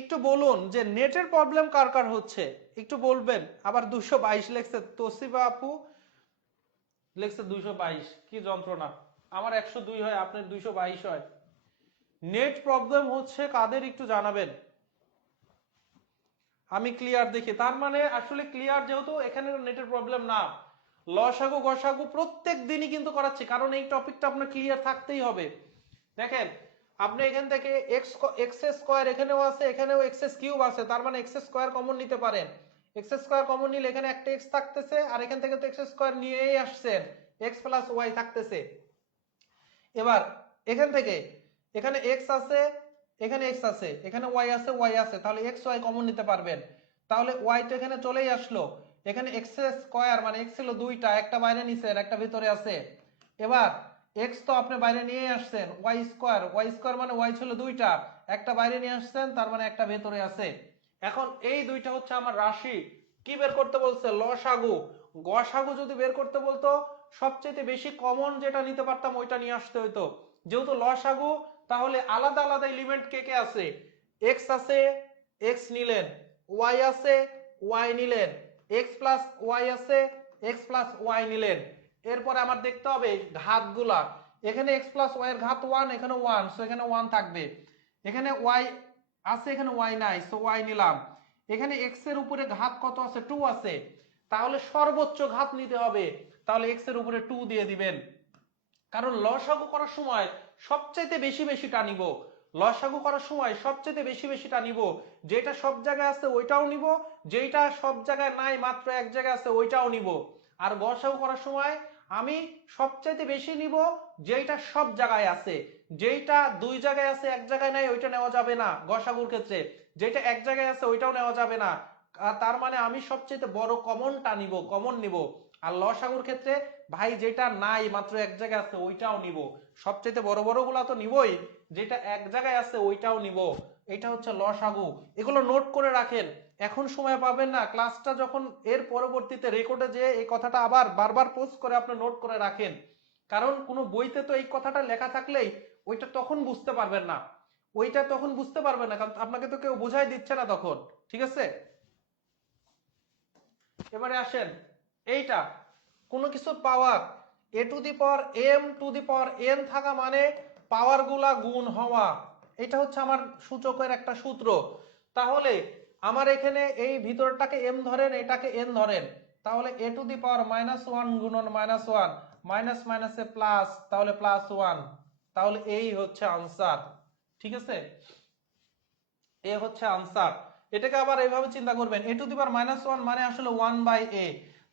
একটু বলুন যে নেটের প্রবলেম কার কার হচ্ছে, একটু বলবেন। আবার 222 লেখছে তোসিবা আপু, লেখছে 222, কি যন্ত্রণা, আমার 102 হয় আপনার 222 হয়। নেট প্রবলেম হচ্ছে কাদের একটু জানাবেন, আমি ক্লিয়ার দেখি। তার মানে আসলে ক্লিয়ার, যেহেতু এখানে নেটের প্রবলেম না, লসাগু গসাগু প্রত্যেক দিনই কিন্তু করাচ্ছি, কারণ এই টপিকটা আপনার ক্লিয়ার থাকতেই হবে। দেখেন আপনি এখান থেকে এক্স স্কোয়ার এখানেও আছে, এখানেও এক্স কিউব আছে, তার মানে এক্স স্কোয়ার কমন নিতে পারেন। এক্স স্কোয়ার কমন নিলে এখানে একটা এক্স থাকতেছে, আর এখান থেকে তো এক্স স্কোয়ার নিয়েই আসছেন, এক্স প্লাস ওয়াই থাকতেছে। এবার এখান থেকে এখানে এক্স আছে, এখানে এক্স আছে, এখানে ওয়াই আছে, ওয়াই আছে, তাহলে এক্স ওয়াই কমন নিতে পারবেন। তাহলে ওয়াই তো এখানে চলেই আসলো, এখানে এক্স স্কোয়ার মানে এক্স ছিল দুইটা, একটা বাইরে নিছেন একটা ভিতরে আছে। এবার এক্স তো আপনি বাইরে নিয়ে আসছেন, ওয়াই স্কোয়ার মানে ওয়াই ছিল দুইটা, একটা বাইরে নিয়ে আসছেন, তার মানে একটা ভেতরে আছে। এখন এই দুইটা হচ্ছে আমার রাশি, কি বের করতে বলছে, লসাগু। গসাগু যদি বের করতে বলতো সবচেয়ে বেশি কমন যেটা নিতে পারতাম ওইটা নিয়ে আসতে হইতো, যেহেতু লসাগু, তাহলে আলাদা আলাদা এলিমেন্ট কে কে আছে? এক্স আছে, এক্স নিলেন, ওয়াই আছে, ওয়াই নিলেন, এক্স প্লাস ওয়াই আছে, এক্স প্লাস ওয়াই নিলেন। এরপরে আমার দেখতে হবে ঘাতগুলা। এখানে এক্স প্লাস ওয়াই এর ঘাত 1, এখানে 1, সো এখানে 1 থাকবে। এখানে ওয়াই আছে, এখানে ওয়াই নাই, সো ওয়াই নিলাম। এখানে এক্স এর উপরে ঘাত কত আছে? 2 আছে, তাহলে সর্বোচ্চ ঘাত নিতে হবে, তাহলে এক্স এর উপরে 2 দিয়ে দিবেন। কারণ লসাগু করার সময় সবচাইতে বেশিটা নিব, লসাগু করার সময় সবচাইতে বেশিটা নিব। যেটা সব জায়গায় আছে ওইটাও নিব, যেটা সব জায়গায় নাই মাত্র এক জায়গায় আছে ওইটাও নিব। আর গসাগু করার সময় আমি সবচাইতে বেশি নিব যেটা সব জায়গায় আছে, যেটা দুই জায়গায় আছে এক জায়গায় নাই ওইটা নেওয়া যাবে না গসাগুর ক্ষেত্রে, যেটা এক জায়গায় আছে ওইটাও নেওয়া যাবে না। তার মানে আমি সবচেয়ে বড় কমনটা নিব, কমন নিব। আর লসাগুর ক্ষেত্রে ভাই যেটা নাই মাত্র এক জায়গায় আছে ওইটাও নিব, সবচেয়ে বড় বড় গুলা তো নিবই, যেটা এক জায়গায় আছে ওইটাও নিব। এটা হচ্ছে লসাগু। এগুলো নোট করে রাখেন, এখন সময় পাবেন না, ক্লাসটা যখন এর পরবর্তীতে রেকর্ডে যে এই কথাটা আবার বারবার পোস্ট করে আপনি নোট করে রাখেন। কারণ কোনো বইতে তো এই কথাটা লেখা থাকলেই ওইটা তখন বুঝতে পারবেন না, ওইটা তখন বুঝতে পারবেন না, কারণ আপনাকে তো কেউ বোঝাই দিচ্ছে না তখন। ঠিক আছে, এবারে আসেন এইটা কোনো কিছুর power a to the power m to the power n থাকা মানে পাওয়ার গুলা গুণ হওয়া, এটা হচ্ছে আমার সূচকের একটা সূত্র। তাহলে আমার এখানে এই ভিতরটাকে এম ধরেন, এটাকে এন ধরেন, তাহলে এ টু দি পাওয়ার -1 গুণন -1 মাইনাস মাইনাসে প্লাস, তাহলে +1, তাহলে এই হচ্ছে আনসার। ঠিক আছে, এ হচ্ছে আনসার। এটাকে আবার এইভাবে চিন্তা করবেন, এ টু দি পাওয়ার -1 মানে আসলে 1/a,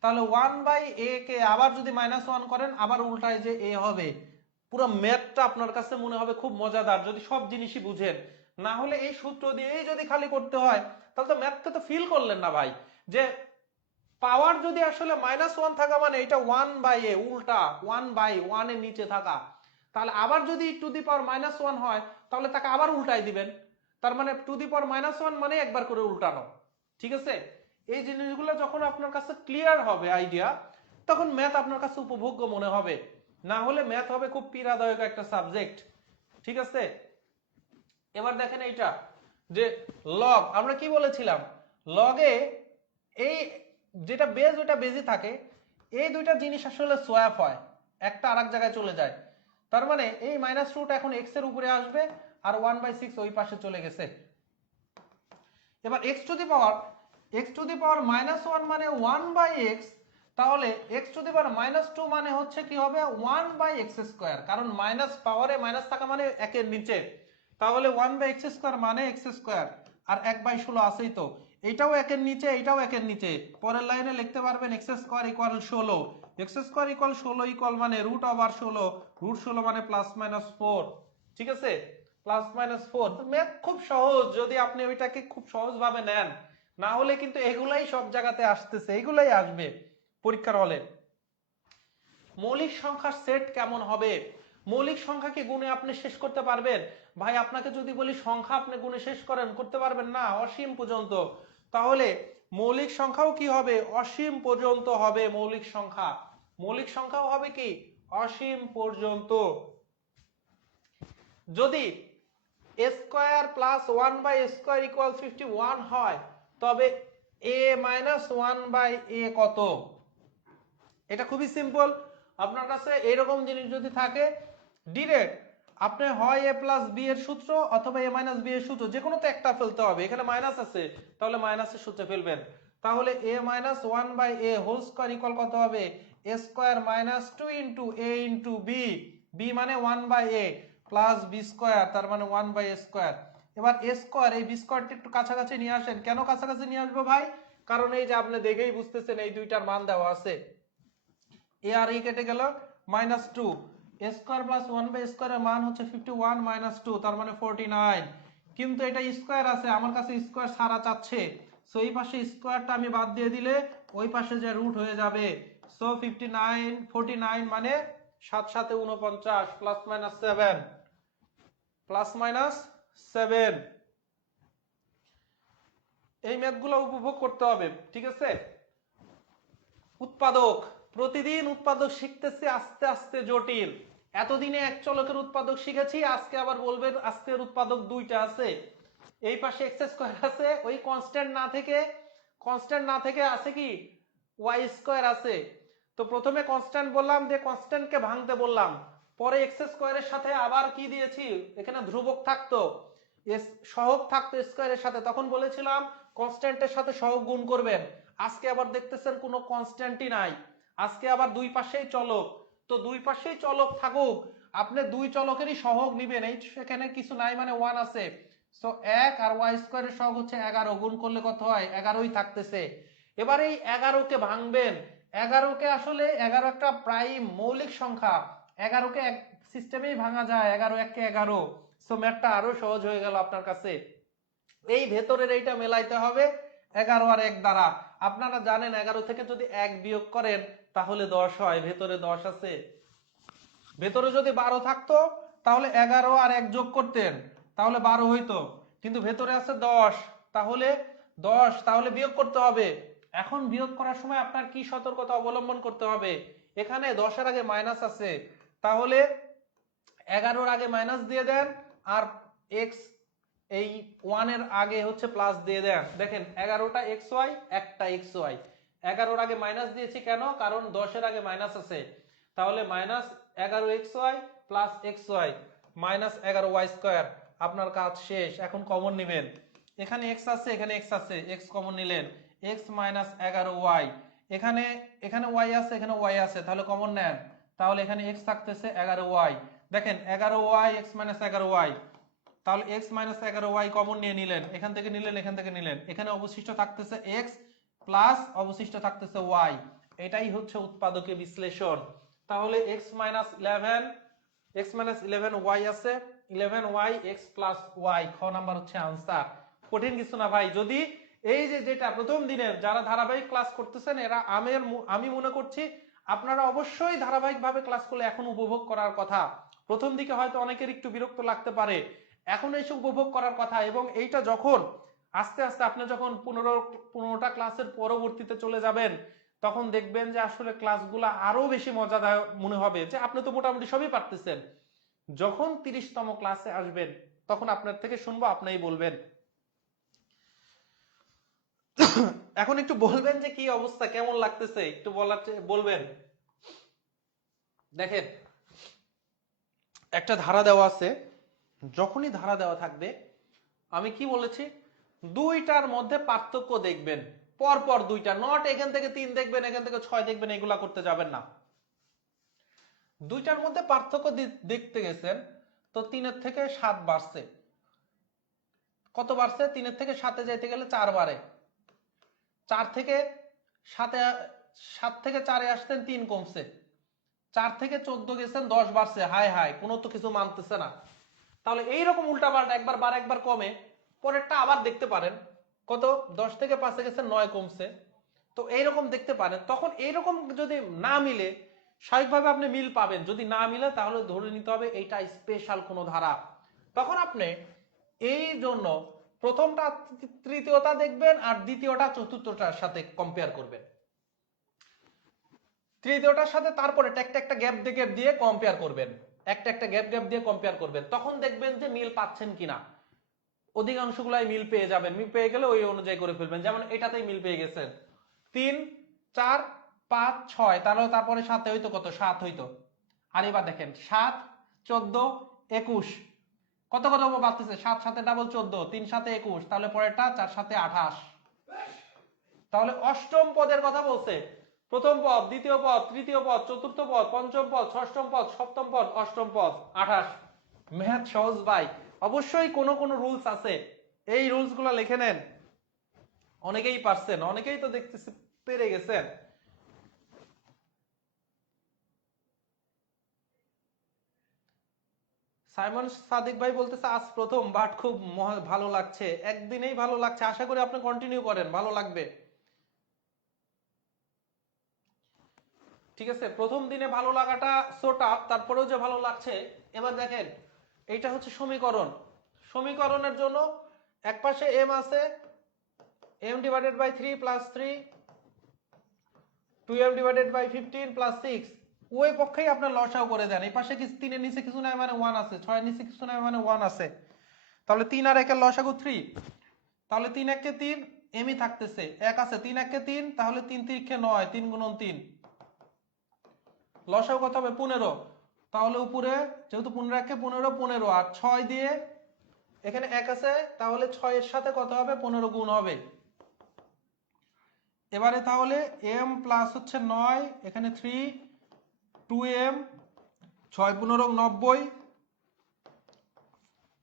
তাহলে 1/a কে আবার যদি -1 করেন আবার উল্টায় যে a হবে। পুরো ম্যাথটা আপনার কাছে মনে হবে খুব মজাদার যদি সব জিনিসই বুঝেন, না হলে এই সূত্র দিয়েই যদি খালি করতে হয় তাহলে তো ম্যাথটা তো ফিল করলেন না ভাই। যে পাওয়ার যদি আসলে -1 থাকা মানে এটা 1/a, উল্টা 1/1 এর নিচে থাকা, তাহলে আবার যদি টু দি পাওয়ার -1 হয় তাহলে তাকে আবার উল্টাই দিবেন, তার মানে টু দি পাওয়ার -1 মানে একবার করে উল্টানো। ঠিক আছে, এই জিনিসগুলো যখন আপনার কাছে ক্লিয়ার হবে আইডিয়া, তখন ম্যাথ আপনার কাছে উপভোগ্য মনে হবে, না হলে ম্যাথ হবে খুব পীড়াদায়ক একটা সাবজেক্ট। ঠিক আছে, এবার দেখেন এইটা যে লগ, আমরা কি বলেছিলাম লগে এই যেটা বেজ ওটা বেজই থাকে, এই দুইটা জিনিস আসলে সোয়াপ হয়, একটা আরেক জায়গায় চলে যায়। তার মানে এই মাইনাস রুট এখন এক্স এর উপরে আসবে আর 1/6 ওই পাশে চলে গেছে। এবার এক্স টু দি পাওয়ার -1 মানে 1/x, তাহলে x টু দি পাওয়ার -2 মানে হচ্ছে কি হবে 1/x², কারণ মাইনাস পাওয়ারে মাইনাস থাকা মানে একের নিচে, তাহলে 1/x² মানে x², আর 1/16 আছেই তো, এইটাও একের নিচে এইটাও একের নিচে, পরের লাইনে লিখতে পারবেন x² = 16, x² = 16 ইকুয়াল মানে √16, √16 মানে +-4। ঠিক আছে, +-4। তো ম্যাথ খুব সহজ যদি আপনি ওইটাকে খুব সহজ ভাবে নেন, না হলে কিন্তু এগুলাই সব জায়গাতে আসতেছে, এগুলাই আসবে পরীক্ষার হলে। মৌলিক সংখ্যার সেট কেমন হবে? মৌলিক সংখ্যাকে গুণে আপনি শেষ করতে পারবেন? ভাই আপনাকে যদি বলি সংখ্যা আপনি গুণে শেষ করেন, করতে পারবেন না, অসীম পর্যন্ত। তাহলে মৌলিক সংখ্যাও কি হবে? অসীম পর্যন্ত হবে মৌলিক সংখ্যা। মৌলিক সংখ্যাও হবে কি? অসীম পর্যন্ত। যদি স্কয়ার প্লাস 1/স্কয়ার ইকুয়াল 51 হয়, তবে a মাইনাস 1/a কত? এটা খুবই সিম্পল। আপনার কাছে এরকম জিনিস যদি থাকে, ডিরেক্ট আপনি হয় a প্লাস b এর সূত্র অথবা a মাইনাস b এর সূত্র, যে কোনো তো একটা ফেলতে হবে। এখানে মাইনাস আছে, তাহলে মাইনাসের সূত্রে ফেলবেন। তাহলে a minus 1/a whole square equal কত হবে? a square minus 2 into a into b, b মানে 1/a প্লাস b স্কয়ার, তার মানে 1/a স্কয়ার। এবার a স্কয়ার, এই b স্কয়ারটা একটু কাছাকাছি নিয়ে আসেন। কেন কাছাকাছি নিয়ে আসবো ভাই? কারণ এই যে আপনি দেখেই বুঝতেছেন এই দুইটার মান দেওয়া আছে, এ আর ই কেটে গেল, -2, a স্কয়ার প্লাস 1/স্কয়ার এর মান হচ্ছে 51 -2, তার মানে 49। কিন্তু এটা স্কয়ার আছে, আমার কাছে স্কয়ার ছাড়া চাচ্ছে, সো এই পাশে স্কয়ারটা আমি বাদ দিয়ে দিলে ওই পাশে যে রুট হয়ে যাবে। সো 49 মানে 7 7 49 +-7 এই ম্যাথগুলো উপভোগ করতে হবে। ঠিক আছে, উৎপাদক, প্রতিদিন উৎপাদক শিখতেছি, আস্তে আস্তে জটিল। এতদিনে এক চলকের উৎপাদক শিখেছি, আজকে আবার বলবেন আজকের উৎপাদক দুইটা আছে, এই পাশে এক্স স্কয়ার আছে, ওই কনস্ট্যান্ট না থেকে আছে কি ওয়াই স্কয়ার আছে। তো প্রথমে কনস্ট্যান্ট বললাম, যে কনস্ট্যান্টকে ভাঙতে বললাম, পরে এক্স স্কয়ারের সাথে আবার কি দিয়েছি, এখানে ধ্রুবক থাকতো, সহগ থাকতো স্কয়ারের সাথে, তখন বলেছিলাম কনস্ট্যান্টের সাথে সহগ গুণ করবেন। আজকে আবার দেখতেছেন কোনো কনস্ট্যান্টই নাই, আজকে আবার দুই পাশেই চলক। তো দুই পাশেই চলক থাকুক, আপনি দুই চলকেরই সহগ নিবেন, এই সেখানে কিছু নাই মানে 1 আছে। সো 1 আর ওয়াই স্কয়ারের সহগ হচ্ছে 11, গুণ করলে কত হয় 11ই থাকতেছে। এবার এই 11কে ভাঙবেন, 11কে আসলে 11 একটা প্রাইম মৌলিক সংখ্যা, 11কে এক সিস্টেমেই ভাঙা যায়, 11 1 11। সো ম্যাথটা আরো সহজ হয়ে গেল আপনার কাছে। এই ভেতরের এইটা মেলাইতে হবে 11 আর 1 দ্বারা। আপনারা জানেন 11 থেকে যদি 1 বিয়োগ করেন তাহলে 10 হয়, ভেতরে 10 আছে। ভেতরে যদি 12 থাকতো তাহলে 11 আর 1 যোগ করতেন, তাহলে 12 হইতো, কিন্তু ভেতরে আছে 10, তাহলে 10, তাহলে বিয়োগ করতে হবে। এখন বিয়োগ করার সময় আপনার কি সতর্কতা অবলম্বন করতে হবে, এখানে 10 এর আগে মাইনাস আছে, তাহলে 11-র আগে মাইনাস দিয়ে দেন, আর x এই 1 এর আগে হচ্ছে প্লাস দিয়ে দেন। দেখেন 11টা xy, একটা xy, 11-র আগে মাইনাস দিয়েছি কেন, কারণ 10-এর আগে মাইনাস আছে, তাহলে minus 11xy plus xy minus 11y square. আপনার কাজ শেষ, এখন কমন নেবেন, এখানে x আছে এখানে x আছে, x কমন নিলেন, x মাইনাস 11y, এখানে y আছে এখানে y আছে, তাহলে কমন নেন, তাহলে এখানে x থাকতেছে 11y। দেখেন 11y x মাইনাস 11y, তাহলে x মাইনাস 11y কমন নিয়ে নিলেন, এখান থেকে নিলেন এখান থেকে নিলেন, এখানে অবশিষ্ট থাকতেছে x প্লাস অবশিষ্ট থাকতেছে y, এটাই হচ্ছে উৎপাদকের বিশ্লেষণ। তাহলে x মাইনাস 11 y আছে, 11y x প্লাস y, খ নাম্বার হচ্ছে আনসার। কঠিন কিছু না ভাই, যদি এই যে যেটা প্রথম দিনে যারা ধারাবাহিক ক্লাস করতেছেন এরা আমি মনে করছি আপনারা অবশ্যই ধারাবাহিকভাবে ক্লাস করলে এখন উপভোগ করার কথা। প্রথম দিকে হয়তো অনেকের একটু বিরক্ত লাগতে পারে, এখন এসে উপভোগ করার কথা। এবং এইটা যখন আস্তে আস্তে আপনি যখন 15টা ক্লাসের পরবর্তীতে চলে যাবেন, তখন দেখবেন যে আসলে ক্লাসগুলো আরো বেশি মজাদার মনে হবে, যে আপনি তো মোটামুটি সবই পারতেছেন। যখন 30তম ক্লাসে আসবেন তখন আপনার থেকে শুনবো, আপনিই বলবেন। এখন একটু বলবেন যে কি অবস্থা, কেমন লাগতেছে, একটু বলবেন। দেখেন একটা ধারা দেওয়া আছে, যখনই ধারা দেওয়া থাকবে আমি কি বলেছি, দুইটার মধ্যে পার্থক্য দেখবেন, পরপর দুইটা, নট এখান থেকে 3 দেখবেন এখান থেকে 6 দেখবেন, এগুলা করতে যাবেন না। দুইটার মধ্যে পার্থক্য দেখতে গেছেন, তো 3-এর থেকে 7 বাড়ছে, কত বাড়ছে, 3-এর থেকে 7-এ যেতে গেলে 4 বাড়ে, 4 থেকে 7-এ 7 থেকে 4-এ আসতেন 3 কমছে, 4 থেকে 14 গেছেন 10 বাড়ছে, হায় হায় কোনো তো কিছু মানতেছে না। তাহলে এইরকম উল্টাপাল্টা একবার বাড়ে একবার কমে, পরেরটা আবার দেখতে পারেন, কত 10 থেকে 5-এ গেছে 9 কমছে, তো এইরকম দেখতে পারেন। তখন এইরকম যদি না মিলে, স্বাভাবিকভাবে আপনি মিল পাবেন, যদি না মিলে তাহলে ধরে নিতে হবে এইটা স্পেশাল কোনো ধারা। তখন আপনি এই জন্য প্রথমটা তৃতীয়টা দেখবেন আর দ্বিতীয়টা চতুর্থটার সাথে কম্পেয়ার করবেন, তৃতীয়টার সাথে তারপরে একটা গ্যাপ দিয়ে কম্পেয়ার করবেন, একটা গ্যাপ দিয়ে কম্পেয়ার করবেন, তখন দেখবেন যে মিল পাচ্ছেন কিনা। অধিকাংশগুলাই মিল পেয়ে যাবেন, মিল পেয়ে গেলে ওই অনুযায়ী করে ফেলবেন। যেমন এটাতেই মিল পেয়ে গেছেন 3 4 5 6, তাহলে তারপরে 7-এ হইতো কত, 7 হইতো। আর এবার দেখেন 7 14 21, কত কত বাড়তেছে, 7 7-এ ডাবল 14, 3 7-এ 21, তাহলে পরেরটা 4 7-এ 28। তাহলে অষ্টম পদের কথা বলছে, প্রথম পদ, দ্বিতীয় পদ, তৃতীয় পদ, চতুর্থ পদ, পঞ্চম পদ, ষষ্ঠম পদ, সপ্তম পদ, অষ্টম পদ, 28। ম্যাথ সহজ ভাই, অবশ্যই কোনো কোনো রুলস আছে, এই রুলস গুলো লিখে নেন। অনেকেই পারছেন, অনেকেই তো দেখতেছি পেরে গেছেন। সাইমন সাদিক ভাই বলতেছে আজ প্রথম বাট খুব ভালো লাগছে, একদিনেই ভালো লাগছে, আশা করি আপনি কন্টিনিউ করেন, ভালো লাগবে। ঠিক আছে, প্রথম দিনে ভালো লাগাটা সোটা, তারপরেও যে ভালো লাগছে। এবার দেখেন এইটা হচ্ছে সমীকরণ, সমীকরণের জন্য একপাশে m আছে, m / 3 + 3, 2m / 15 + 6, ওই পক্ষেই আপনার লসাও করে দেন। এই পাশে কিছু 3 এর নিচে কিছু নাই মানে 1 আছে, 6 এর নিচে কিছু নাই মানে 1 আছে, তাহলে 3 আর 1 এর লসাগু 3, তাহলে 3 1 কে 3 এমই থাকতেছে 1 আছে, 3 1 কে 3, তাহলে 3 3 কে 9, 3 গুণন 3, লসাগু কত হবে 15, তাহলে উপরে যেহেতু 15 1 কে 15 15 আর 6 দিয়ে এখানে 1 আছে, তাহলে 6 এর সাথে কত হবে 15 গুণ হবে। এবারে তাহলে m প্লাস হচ্ছে 9, এখানে 3 2m, 6 15 90,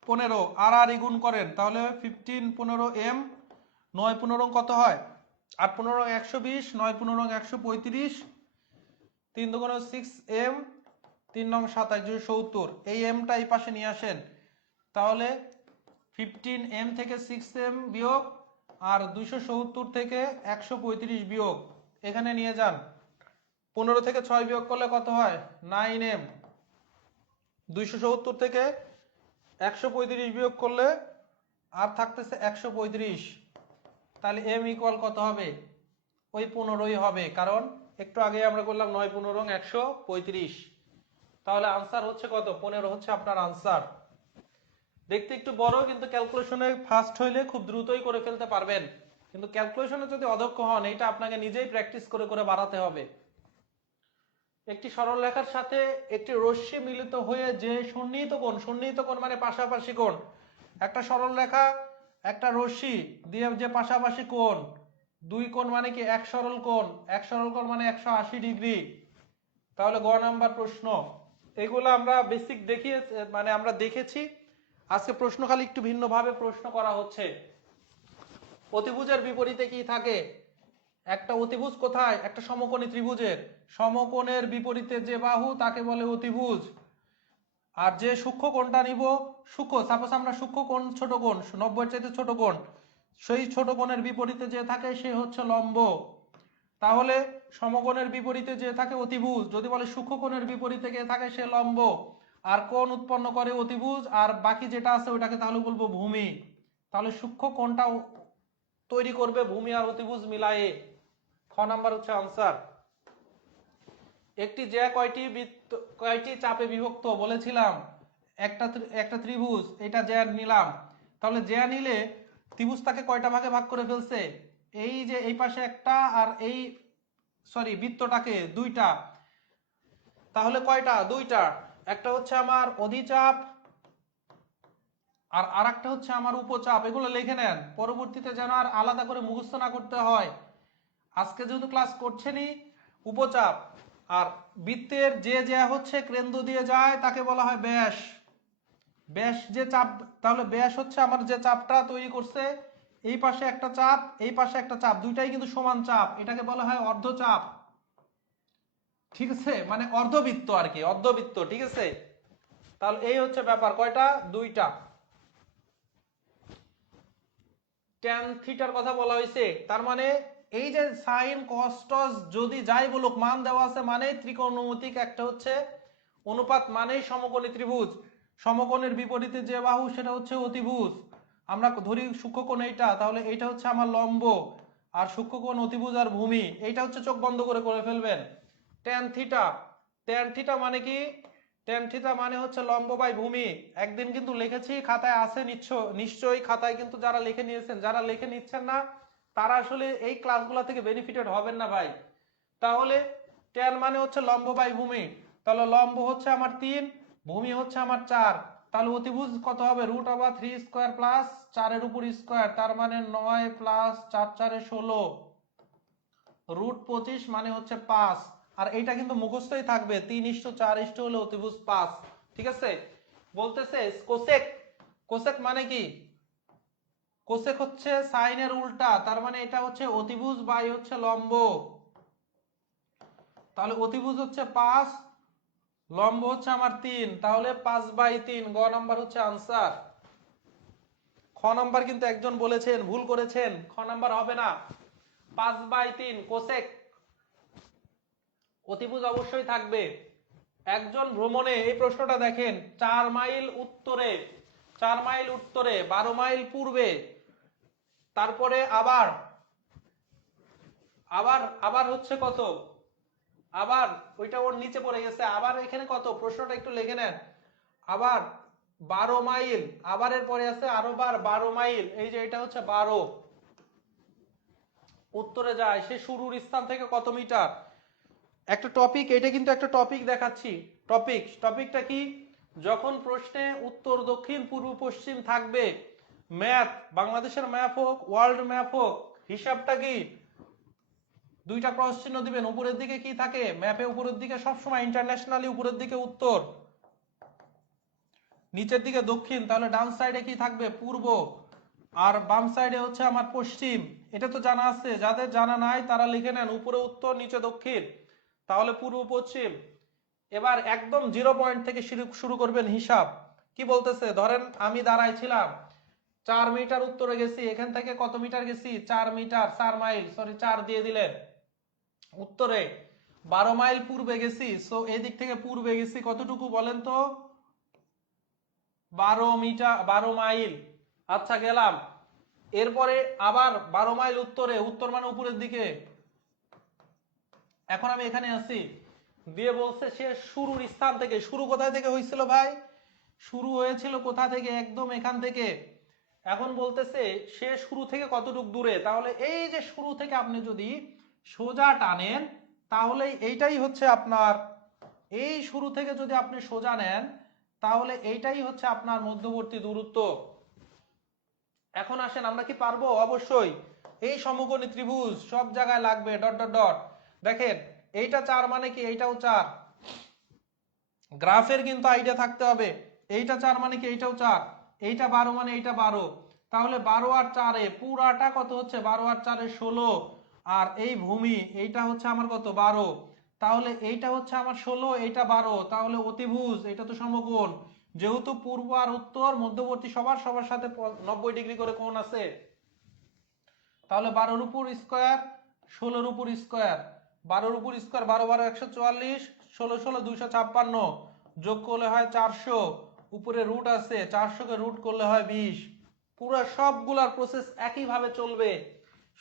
15 আর আর গুণ করেন তাহলে 15 15m, 9 15 কত হয় 8 15 120, 9 15 135, 3 2 6m, 3 নং 27 270, এই mটা এই পাশে নিয়ে আসেন, তাহলে 15m থেকে 6m বিয়োগ আর 270 থেকে 135 বিয়োগ এখানে নিয়ে যান, 15 থেকে 6 বিয়োগ করলে কত হয় 9m, 270 থেকে 135 বিয়োগ করলে আর থাকতেছে 135, তাহলে m ইকুয়াল কত হবে ওই 15ই হবে, কারণ একটু আগে আমরা করলাম 9 15 135, তাহলে আনসার হচ্ছে কত 15 হচ্ছে আপনার আনসার। দেখতে একটু বড়, কিন্তু ক্যালকুলেশনে ফাস্ট হইলে খুব দ্রুতই করে ফেলতে পারবেন, কিন্তু ক্যালকুলেশনে যদি অদক্ষ হন এটা আপনাকে নিজেই প্র্যাকটিস করে করে বাড়াতে হবে। একটি সরল রেখার সাথে একটি রশ্মি মিলিত হয়ে যে সন্নিহিত কোণ মানে পাশাপাশি কোণ, একটা সরল রেখা একটা রশ্মি দিয়ে যে পাশাপাশি কোণ, দুই কোণ মানে কি এক সরল কোণ মানে 180 ডিগ্রি, তাহলে গ নাম্বার প্রশ্ন। এগুলো আমরা বেসিক মানে আমরা দেখেছি, আজকে প্রশ্ন খালি একটু ভিন্নভাবে প্রশ্ন করা হচ্ছে। অতিভুজের বিপরীতে কি থাকে, একটা অতিভুজ কোথায় একটা সমকোণী ত্রিভুজের সমকোণের বিপরীতে যে বাহু তাকে বলে অতিভুজ, আর যে সূক্ষ্ম কোণটা নিব সাপোজ আমরা সূক্ষ্ম কোণ ছোট কোণ 90 এর চাইতে ছোট কোণ, সেই ছোট কোণের বিপরীতে যে থাকে সে হচ্ছে লম্ব, তাহলে সমকোণের বিপরীতে যে থাকে অতিভুজ, যদি বলে সূক্ষ্ম কোণের বিপরীতে কে থাকে সে লম্ব, আর কোণ উৎপন্ন করে অতিভুজ, আর বাকি যেটা আছে ওটাকে তাহলে বলবো ভূমি, তাহলে সূক্ষ্ম কোণটা তৈরি করবে ভূমি আর অতিভুজ মিলায়ে, খ নাম্বার হচ্ছে আনসার। একটি জ্যা কয়টি চাপে বিভক্ত বলেছিলাম, একটা ত্রিভুজ, এটা জ্যা নিলাম, তাহলে জ্যা নিলে ত্রিভুজটাকে কয়টা ভাগে ভাগ করে ফেলছে, এই যে এই পাশে একটা আর এই বৃত্তটাকে দুইটা, তাহলে কয়টা দুইটা, একটা হচ্ছে আমার অধিচাপ আর আরেকটা হচ্ছে আমার উপচাপ, এগুলো লিখে নেন পরবর্তীতে যেন আর আলাদা করে মুখস্থ না করতে হয়। আজকে যেহেতু ক্লাস করছেনই, উপচাপ আর বৃত্তের যে হচ্ছে কেন্দ্র দিয়ে যায় তাকে বলা হয় ব্যাস, ব্যাস যে চাপ, তাহলে ব্যাস হচ্ছে আমার যে চাপটা তৈরি করছে, এই পাশে একটা চাপ এই পাশে একটা চাপ, দুইটাই কিন্তু সমান চাপ, এটাকে বলা হয় অর্ধচাপ, ঠিক আছে, মানে অর্ধবৃত্ত আর কি, অর্ধবৃত্ত, ঠিক আছে। তাহলে এই হচ্ছে ব্যাপার, কয়টা দুইটা। ট্যান থিটার কথা বলা হয়েছে, তার মানে এই যে সাইন কস টস যদি যাই বলুক মান দেওয়া আছে মানে ত্রিকোণমিতিক একটা হচ্ছে অনুপাত মানেই সমকোণী ত্রিভুজ, সমকোণের বিপরীতে যে বাহু সেটা হচ্ছে অতিভুজ, আমরা ধরি সূক্ষ্মকোণ এইটা, তাহলে এইটা হচ্ছে আমার লম্ব, আর সূক্ষ্মকোণ অতিভুজ আর ভূমি, এইটা হচ্ছে চোখ বন্ধ করে করে ফেলবেন। ট্যান থিটা, ট্যান থিটা মানে কি, ট্যান থিটা মানে হচ্ছে লম্ব বাই ভূমি, একদিন কিন্তু লিখেছি খাতায় আছে নিশ্চয়ই খাতায়, কিন্তু যারা লিখে নিয়েছেন, যারা লিখে নিচ্ছেন না তারা আসলে এই ক্লাসগুলো থেকে বেনিফিটেড হবেন না ভাই। তাহলে ট্যান মানে হচ্ছে লম্ব বাই ভূমি, তাহলে লম্ব হচ্ছে আমার 3, ভূমি হচ্ছে আমার 4, তাহলে অতিভুজ কত হবে √3 স্কয়ার প্লাস 4 এর উপর স্কয়ার, তার মানে 9 প্লাস 4 4 16, √25 মানে হচ্ছে 5, আর এইটা কিন্তু মুখস্থই থাকবে 3:4 হলে অতিভুজ 5, ঠিক আছে। বলতেছে কোসেক, কোসেক মানে কি, কোসেক হচ্ছে সাইনের উল্টা, তার মানে এটা হচ্ছে অতিভুজ বাই হচ্ছে লম্ব, তাহলে অতিভুজ হচ্ছে 5, লম্ব হচ্ছে আমার 3, তাহলে 5/3, গ নাম্বার হচ্ছে আনসার। খ নাম্বার কিন্তু একজন বলেছেন ভুল করেছেন, খ নাম্বার হবে না, 5/3 কোসেক, অতিভুজ অবশ্যই থাকবে। একজন ভ্রমণে, এই প্রশ্নটা দেখেন, 4 মাইল উত্তরে 12 মাইল পূর্বে, তারপরে আবার আবার আবার হচ্ছে কত আবার ওইটা ওর নিচে পড়ে গেছে, আবার এখানে কত, প্রশ্নটা একটু লিখে নেন। আবার 12 মাইল, আবার এর পরে আছে আরো বার 12 মাইল, এই যে এটা হচ্ছে 12, উত্তরে যায় সে শুরুর স্থান থেকে কত মিটার। একটা টপিক, এটা কিন্তু একটা টপিক দেখাচ্ছি। টপিকটা কি, যখন প্রশ্নে উত্তর দক্ষিণ পূর্ব পশ্চিম থাকবে, ম্যাপ, বাংলাদেশের ম্যাপ হোক ওয়ার্ল্ড ম্যাপ হোক, হিসাবটা কি, দুইটা ক্রস চিহ্ন দিবেন, উপরের দিকে কি থাকে ম্যাপে, উপরের দিকে সবসময় ইন্টারন্যাশনালি উপরের দিকে উত্তর, নিচের দিকে দক্ষিণ, তাহলে ডান সাইডে কি থাকবে পূর্ব, আর বাম সাইডে হচ্ছে আমার পশ্চিম। এটা তো জানা আছে, যাদের জানা নাই তারা লিখে নেন উপরে উত্তর নিচে দক্ষিণ, তাহলে পূর্ব পশ্চিম। এবার একদম 0 পয়েন্ট থেকে শুরু করবেন হিসাব। কি বলতেছে, ধরেন আমি দাঁড়াইছিলাম 4 মিটার উত্তরে গেছি, এখান থেকে কত মিটার গেছি 4 মিটার, 4 মাইল, সরি 4 দিয়ে দিলেন উত্তরে, 12 মাইল পূর্বে গেছি, সো এই দিক থেকে পূর্বে গেছি কতটুকু বলেন তো, 12 মিটার, 12 মাইল। আচ্ছা গেলাম, এরপরে আবার 12 মাইল উত্তরে, উত্তর মানে উপরের দিকে, এখন আমি এখানে আছি, দিয়ে বলছে সে শুরুর স্থান থেকে, শুরু কোথায় থেকে হয়েছিল ভাই, শুরু হয়েছিল কোথা থেকে, একদম এখান থেকে। এখন বলতেছে সে শুরু থেকে কতটুকু দূরে, তাহলে এই যে শুরু থেকে আপনি যদি সোজা টানেন, তাহলে এইটাই হচ্ছে আপনার, এই শুরু থেকে যদি আপনি সোজা নেন, তাহলে এইটাই হচ্ছে আপনার মধ্যবর্তী দূরত্ব। এখন আসেন, আমরা কি পারবো, অবশ্যই। এই সমকোণী ত্রিভুজ সব জায়গায় লাগবে ডট ডট ডট, দেখেন এইটা 4 মানে কি, এইটাও 4, গ্রাফের কিন্তু আইডিয়া থাকতে হবে, এইটা 4 মানে কি, এইটাও 4, এইটা 12 মানে এইটা 12, তাহলে 12 আর 4 এ পুরাটা কত হচ্ছে, 12 আর 4 এ 16, আর এই ভূমি এইটা হচ্ছে আমার কত 12, তাহলে এইটা হচ্ছে আমার 16, এইটা 12, তাহলে অতিভুজ, এটা তো সমকোণ, যেহেতু পূর্ব আর উত্তর মধ্যবর্তী সবার সবার সাথে 90 ডিগ্রি করে কোণ আছে, তাহলে 12 উপর স্কয়ার 16 উপর স্কয়ার, 12 উপর স্কয়ার 12 12 144, 16 16 256, যোগ করলে হয় 400, উপরে রুট আছে, 400 কে রুট করলে হয় 20, পুরো সবগুলার প্রসেস একই ভাবে চলবে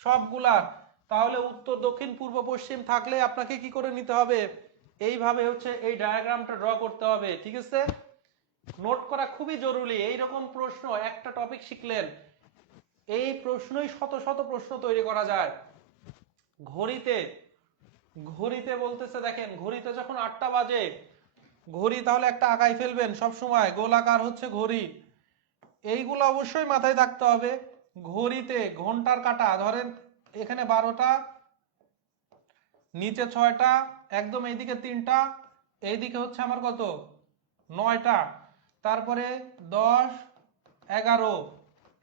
সবগুলার। তাহলে উত্তর দক্ষিণ পূর্ব পশ্চিম থাকলে আপনাকে কি করে নিতে হবে, এইভাবে হচ্ছে এই ডায়াগ্রামটা ড্র করতে হবে, ঠিক আছে। নোট করা খুবই জরুরি, এইরকম প্রশ্ন একটা টপিক শিখলেন, এই প্রশ্নই শত শত প্রশ্ন তৈরি করা যায়। ঘড়িতে, ঘড়িতে বলতেছে দেখেন, ঘড়িতে যখন 8টা বাজে, ঘড়ি তাহলে একটা আগাই ফেলবেন সব সময়, গোলাকার হচ্ছে ঘড়ি, এইগুলো অবশ্যই মাথায় থাকতে হবে। ঘড়িতে ঘন্টার কাঁটা, ধরেন এখানে 12টা, নিচে 6টা, একদম এইদিকে 3টা, এইদিকে হচ্ছে আমার কত 9টা, তারপরে 10 11,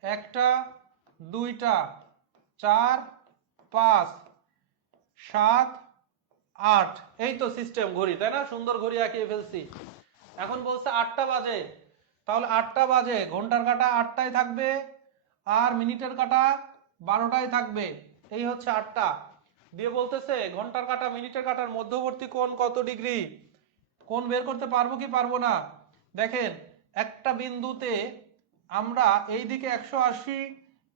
একটা 2টা 4 5 7 8, এই তো সিস্টেম ঘড়ি, তাই না, সুন্দর ঘড়ি আঁকিয়ে ফেলছি। এখন বলছে 8টা বাজে, তাহলে 8টা বাজে ঘন্টার কাঁটা 8টায় থাকবে, আর মিনিটের কাঁটা 12টায় থাকবে, এই হচ্ছে 8টা। দিয়ে বলতেছে ঘন্টার কাঁটা মিনিটের কাঁটার মধ্যবর্তী কোণ কত ডিগ্রি, কোণ বের করতে পারবো কি পারবো না, দেখেন একটা বিন্দুতে আমরা এইদিকে 180,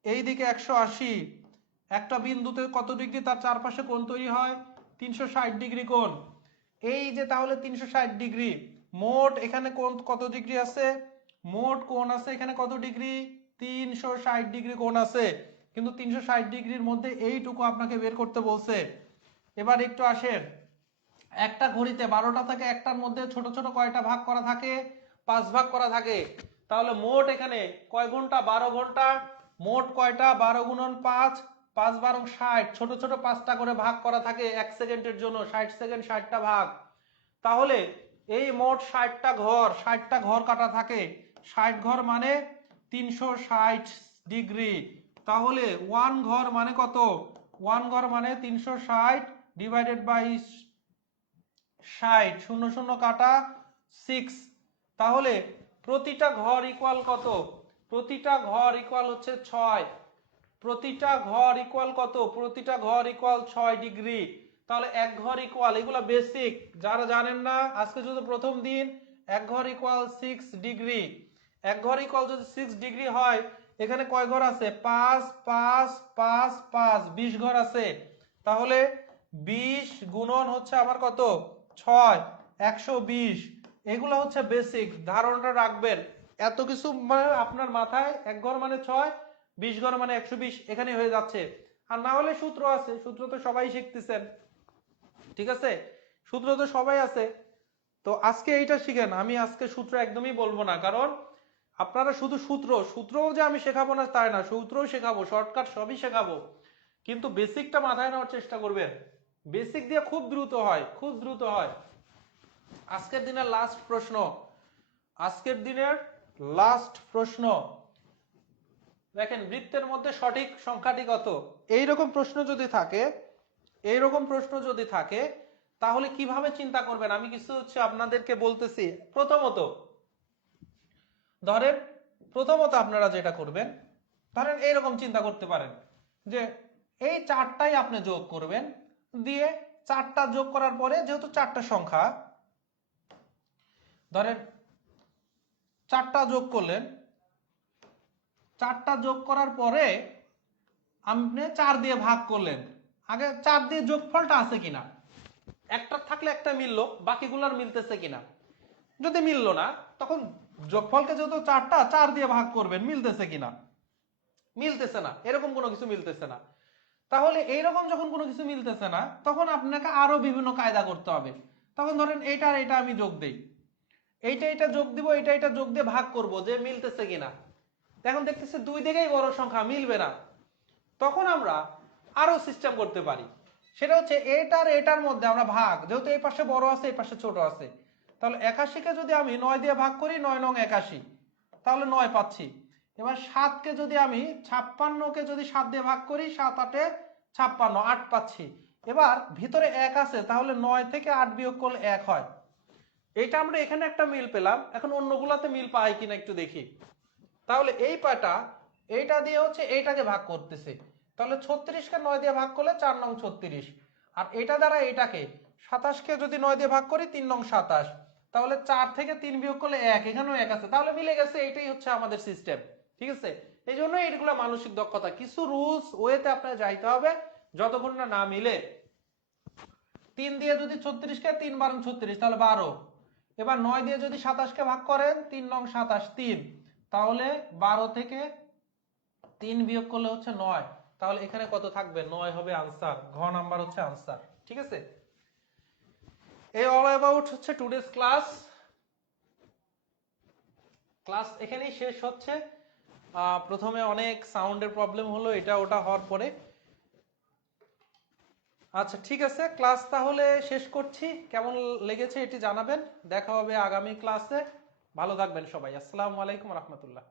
এইদিকে 180, একটা বিন্দুতে কত ডিগ্রি, তার চারপাশে কোণ তৈরি হয় 360 ডিগ্রি কোণ, এই যে তাহলে 360 ডিগ্রি, মোট এখানে কোণ কত ডিগ্রি আছে, মোট কোণ আছে এখানে কত ডিগ্রি, 360 ডিগ্রি কোণ আছে, কিন্তু 360 ডিগ্রির মধ্যে এইটুকু আপনাকে বের করতে বলছে। এবার একটু আসেন, একটা ঘড়িতে 12টা থেকে একটার মধ্যে ছোট ছোট কয়টা ভাগ করা থাকে, 5 ভাগ করা থাকে, তাহলে মোট এখানে কয় ঘন্টা, 12 ঘন্টা, মোট কয়টা 12 গুণন 5, 5 12 60, ছোট ছোট 5টা করে ভাগ করা থাকে 1 সেকেন্ডের জন্য, 60 সেকেন্ড 60টা ভাগ, তাহলে এই মোট 60টা ঘর, 60টা ঘর কাটা থাকে, 60 ঘর মানে 360 ডিগ্রি, তাহলে 1 ঘর মানে কত, 1 ঘর মানে 360 ডিভাইডেড বাই 60, শূন্য শূন্য কাটা 6, তাহলে প্রতিটা ঘর ইকুয়াল কত, প্রতিটা ঘর ইকুয়াল হচ্ছে 6, প্রতিটা ঘর ইকুয়াল কত, প্রতিটা ঘর ইকুয়াল 6 ডিগ্রি, তাহলে এক ঘর ইকুয়াল, এগুলা বেসিক, যারা জানেন না আজকে যদি প্রথম দিন, এক ঘর ইকুয়াল 6 ডিগ্রি, এক ঘর ইকুয়াল যদি 6 ডিগ্রি হয়, এখানে কয় ঘর আছে, 5 5 5 5, 20 ঘর আছে, তাহলে 20 গুণন হচ্ছে আমার কত 6 120। এগুলো হচ্ছে বেসিক ধারণাটা রাখবেন। এত কিছু মানে আপনার মাথায় 1 ঘর মানে 6, 20 ঘর মানে 120 এখানে হয়ে যাচ্ছে। আর না হলে সূত্র আছে, সূত্র তো সবাই শিখতেছেন, ঠিক আছে, সূত্র তো সবাই আছে। তো আজকে এইটা শিখেন। আমি আজকে সূত্র একদমই বলবো না, কারণ আপনারা শুধু সূত্রও যে আমি শেখাবো না তাই না, সূত্রও শেখাবো, শর্টকাট সবই শেখাবো, কিন্তু বেসিকটা মাথায় নেওয়ার চেষ্টা করবেন। বেসিক দিয়ে খুব দ্রুত হয়, খুব দ্রুত হয়। আজকের দিনের লাস্ট প্রশ্ন, আজকের দিনের লাস্ট প্রশ্ন দেখেন, বৃত্তের মধ্যে সঠিক সংখ্যাটি কত? এইরকম প্রশ্ন যদি থাকে, এইরকম প্রশ্ন যদি থাকে তাহলে কিভাবে চিন্তা করবেন আমি কিছু হচ্ছে আপনাদেরকে বলতেছি। প্রথমত আপনারা যেটা করবেন, ধরেন এইরকম চিন্তা করতে পারেন যে এই চারটাই আপনি যোগ করবেন, দিয়ে চারটা যোগ করার পরে যেহেতু চারটা সংখ্যা, ধরেন চারটা যোগ করলেন, চারটা যোগ করার পরে আপনি 4 দিয়ে ভাগ করলেন। আগে 4 দিয়ে যোগফলটা আছে কিনা, একটা থাকলে একটা মিললো, বাকিগুলোর মিলতেছে কিনা। যদি মিললো না, তখন যোগফলকে যেহেতু 4টা 4 দিয়ে ভাগ করবেন, মিলতেছে কিনা, মিলতেছে না, এরকম কোনো কিছু মিলতেছে না। তাহলে এইরকম যখন কোনো কিছু মিলতেছে না, তখন আপনাকে আরো বিভিন্ন কায়দা করতে হবে। তখন ধরেন এইটা আর এটা আমি যোগ দেই, এইটা যোগ দিব, এটা যোগ দিয়ে ভাগ করব যে মিলতেছে কিনা। এখন দেখতেছে দুই দিকেই বড় সংখ্যা, মিলবে না। তখন আমরা আরো সিস্টেম করতে পারি, সেটা হচ্ছে এটার মধ্যে আমরা ভাগ, যেহেতু এই পাশে বড় আছে এই পাশে ছোট আছে, তাহলে 81কে যদি আমি 9 দিয়ে ভাগ করি, 9 নং 81, তাহলে 9 পাচ্ছি। এবার 7কে যদি আমি 56কে যদি 7 দিয়ে ভাগ করি, 7 8 56, 8 পাচ্ছি। এবার ভিতরে 1 আছে, তাহলে 9 থেকে 8 বিয়োগ করলে 1 হয়। এইটা আমরা এখানে একটা মিল পেলাম, এখন অন্যগুলাতে মিল পাই কিনা একটু দেখি। তাহলে এই পাটা এইটা দিয়ে হচ্ছে এইটাকে ভাগ করতেছে, তাহলে 36কে 9 দিয়ে ভাগ করলে 4 নং 36, আর এটা দ্বারা এটাকে 27কে যদি 9 দিয়ে ভাগ করি 3 নং 27, তাহলে 4 থেকে 3 বিয়োগ করলে 1, এখানেও 1 আছে, তাহলে মিলে গেছে। এইটাই হচ্ছে আমাদের সিস্টেম, ঠিক আছে। এই জন্য এইগুলো মানসিক দক্ষতা, কিছু রুলস ওয়েতে আপনার যাইতে হবে, যতক্ষণ না না মিলে। 3 দিয়ে যদি 36কে 3 12 36, তাহলে 12। এবার 9 দিয়ে যদি 27কে ভাগ করেন, 3 নং 27 3, তাহলে 12 থেকে 3 বিয়োগ করলে হচ্ছে 9, তাহলে এখানে কত থাকবে, 9 হবে আনসার, ঘ নাম্বার হচ্ছে আনসার, ঠিক আছে। এই অল অ্যাবাউট হচ্ছে টুডেস ক্লাস এখানেই শেষ হচ্ছে। প্রথমে অনেক সাউন্ডের প্রবলেম হলো, এটা ওটা হওয়ার পরে। আচ্ছা ঠিক আছে, ক্লাস তাহলে শেষ করছি। কেমন লেগেছে এটি জানাবেন। দেখা হবে আগামী ক্লাসে। ভালো থাকবেন সবাই। আসসালামু আলাইকুম রহমতুল্লাহ।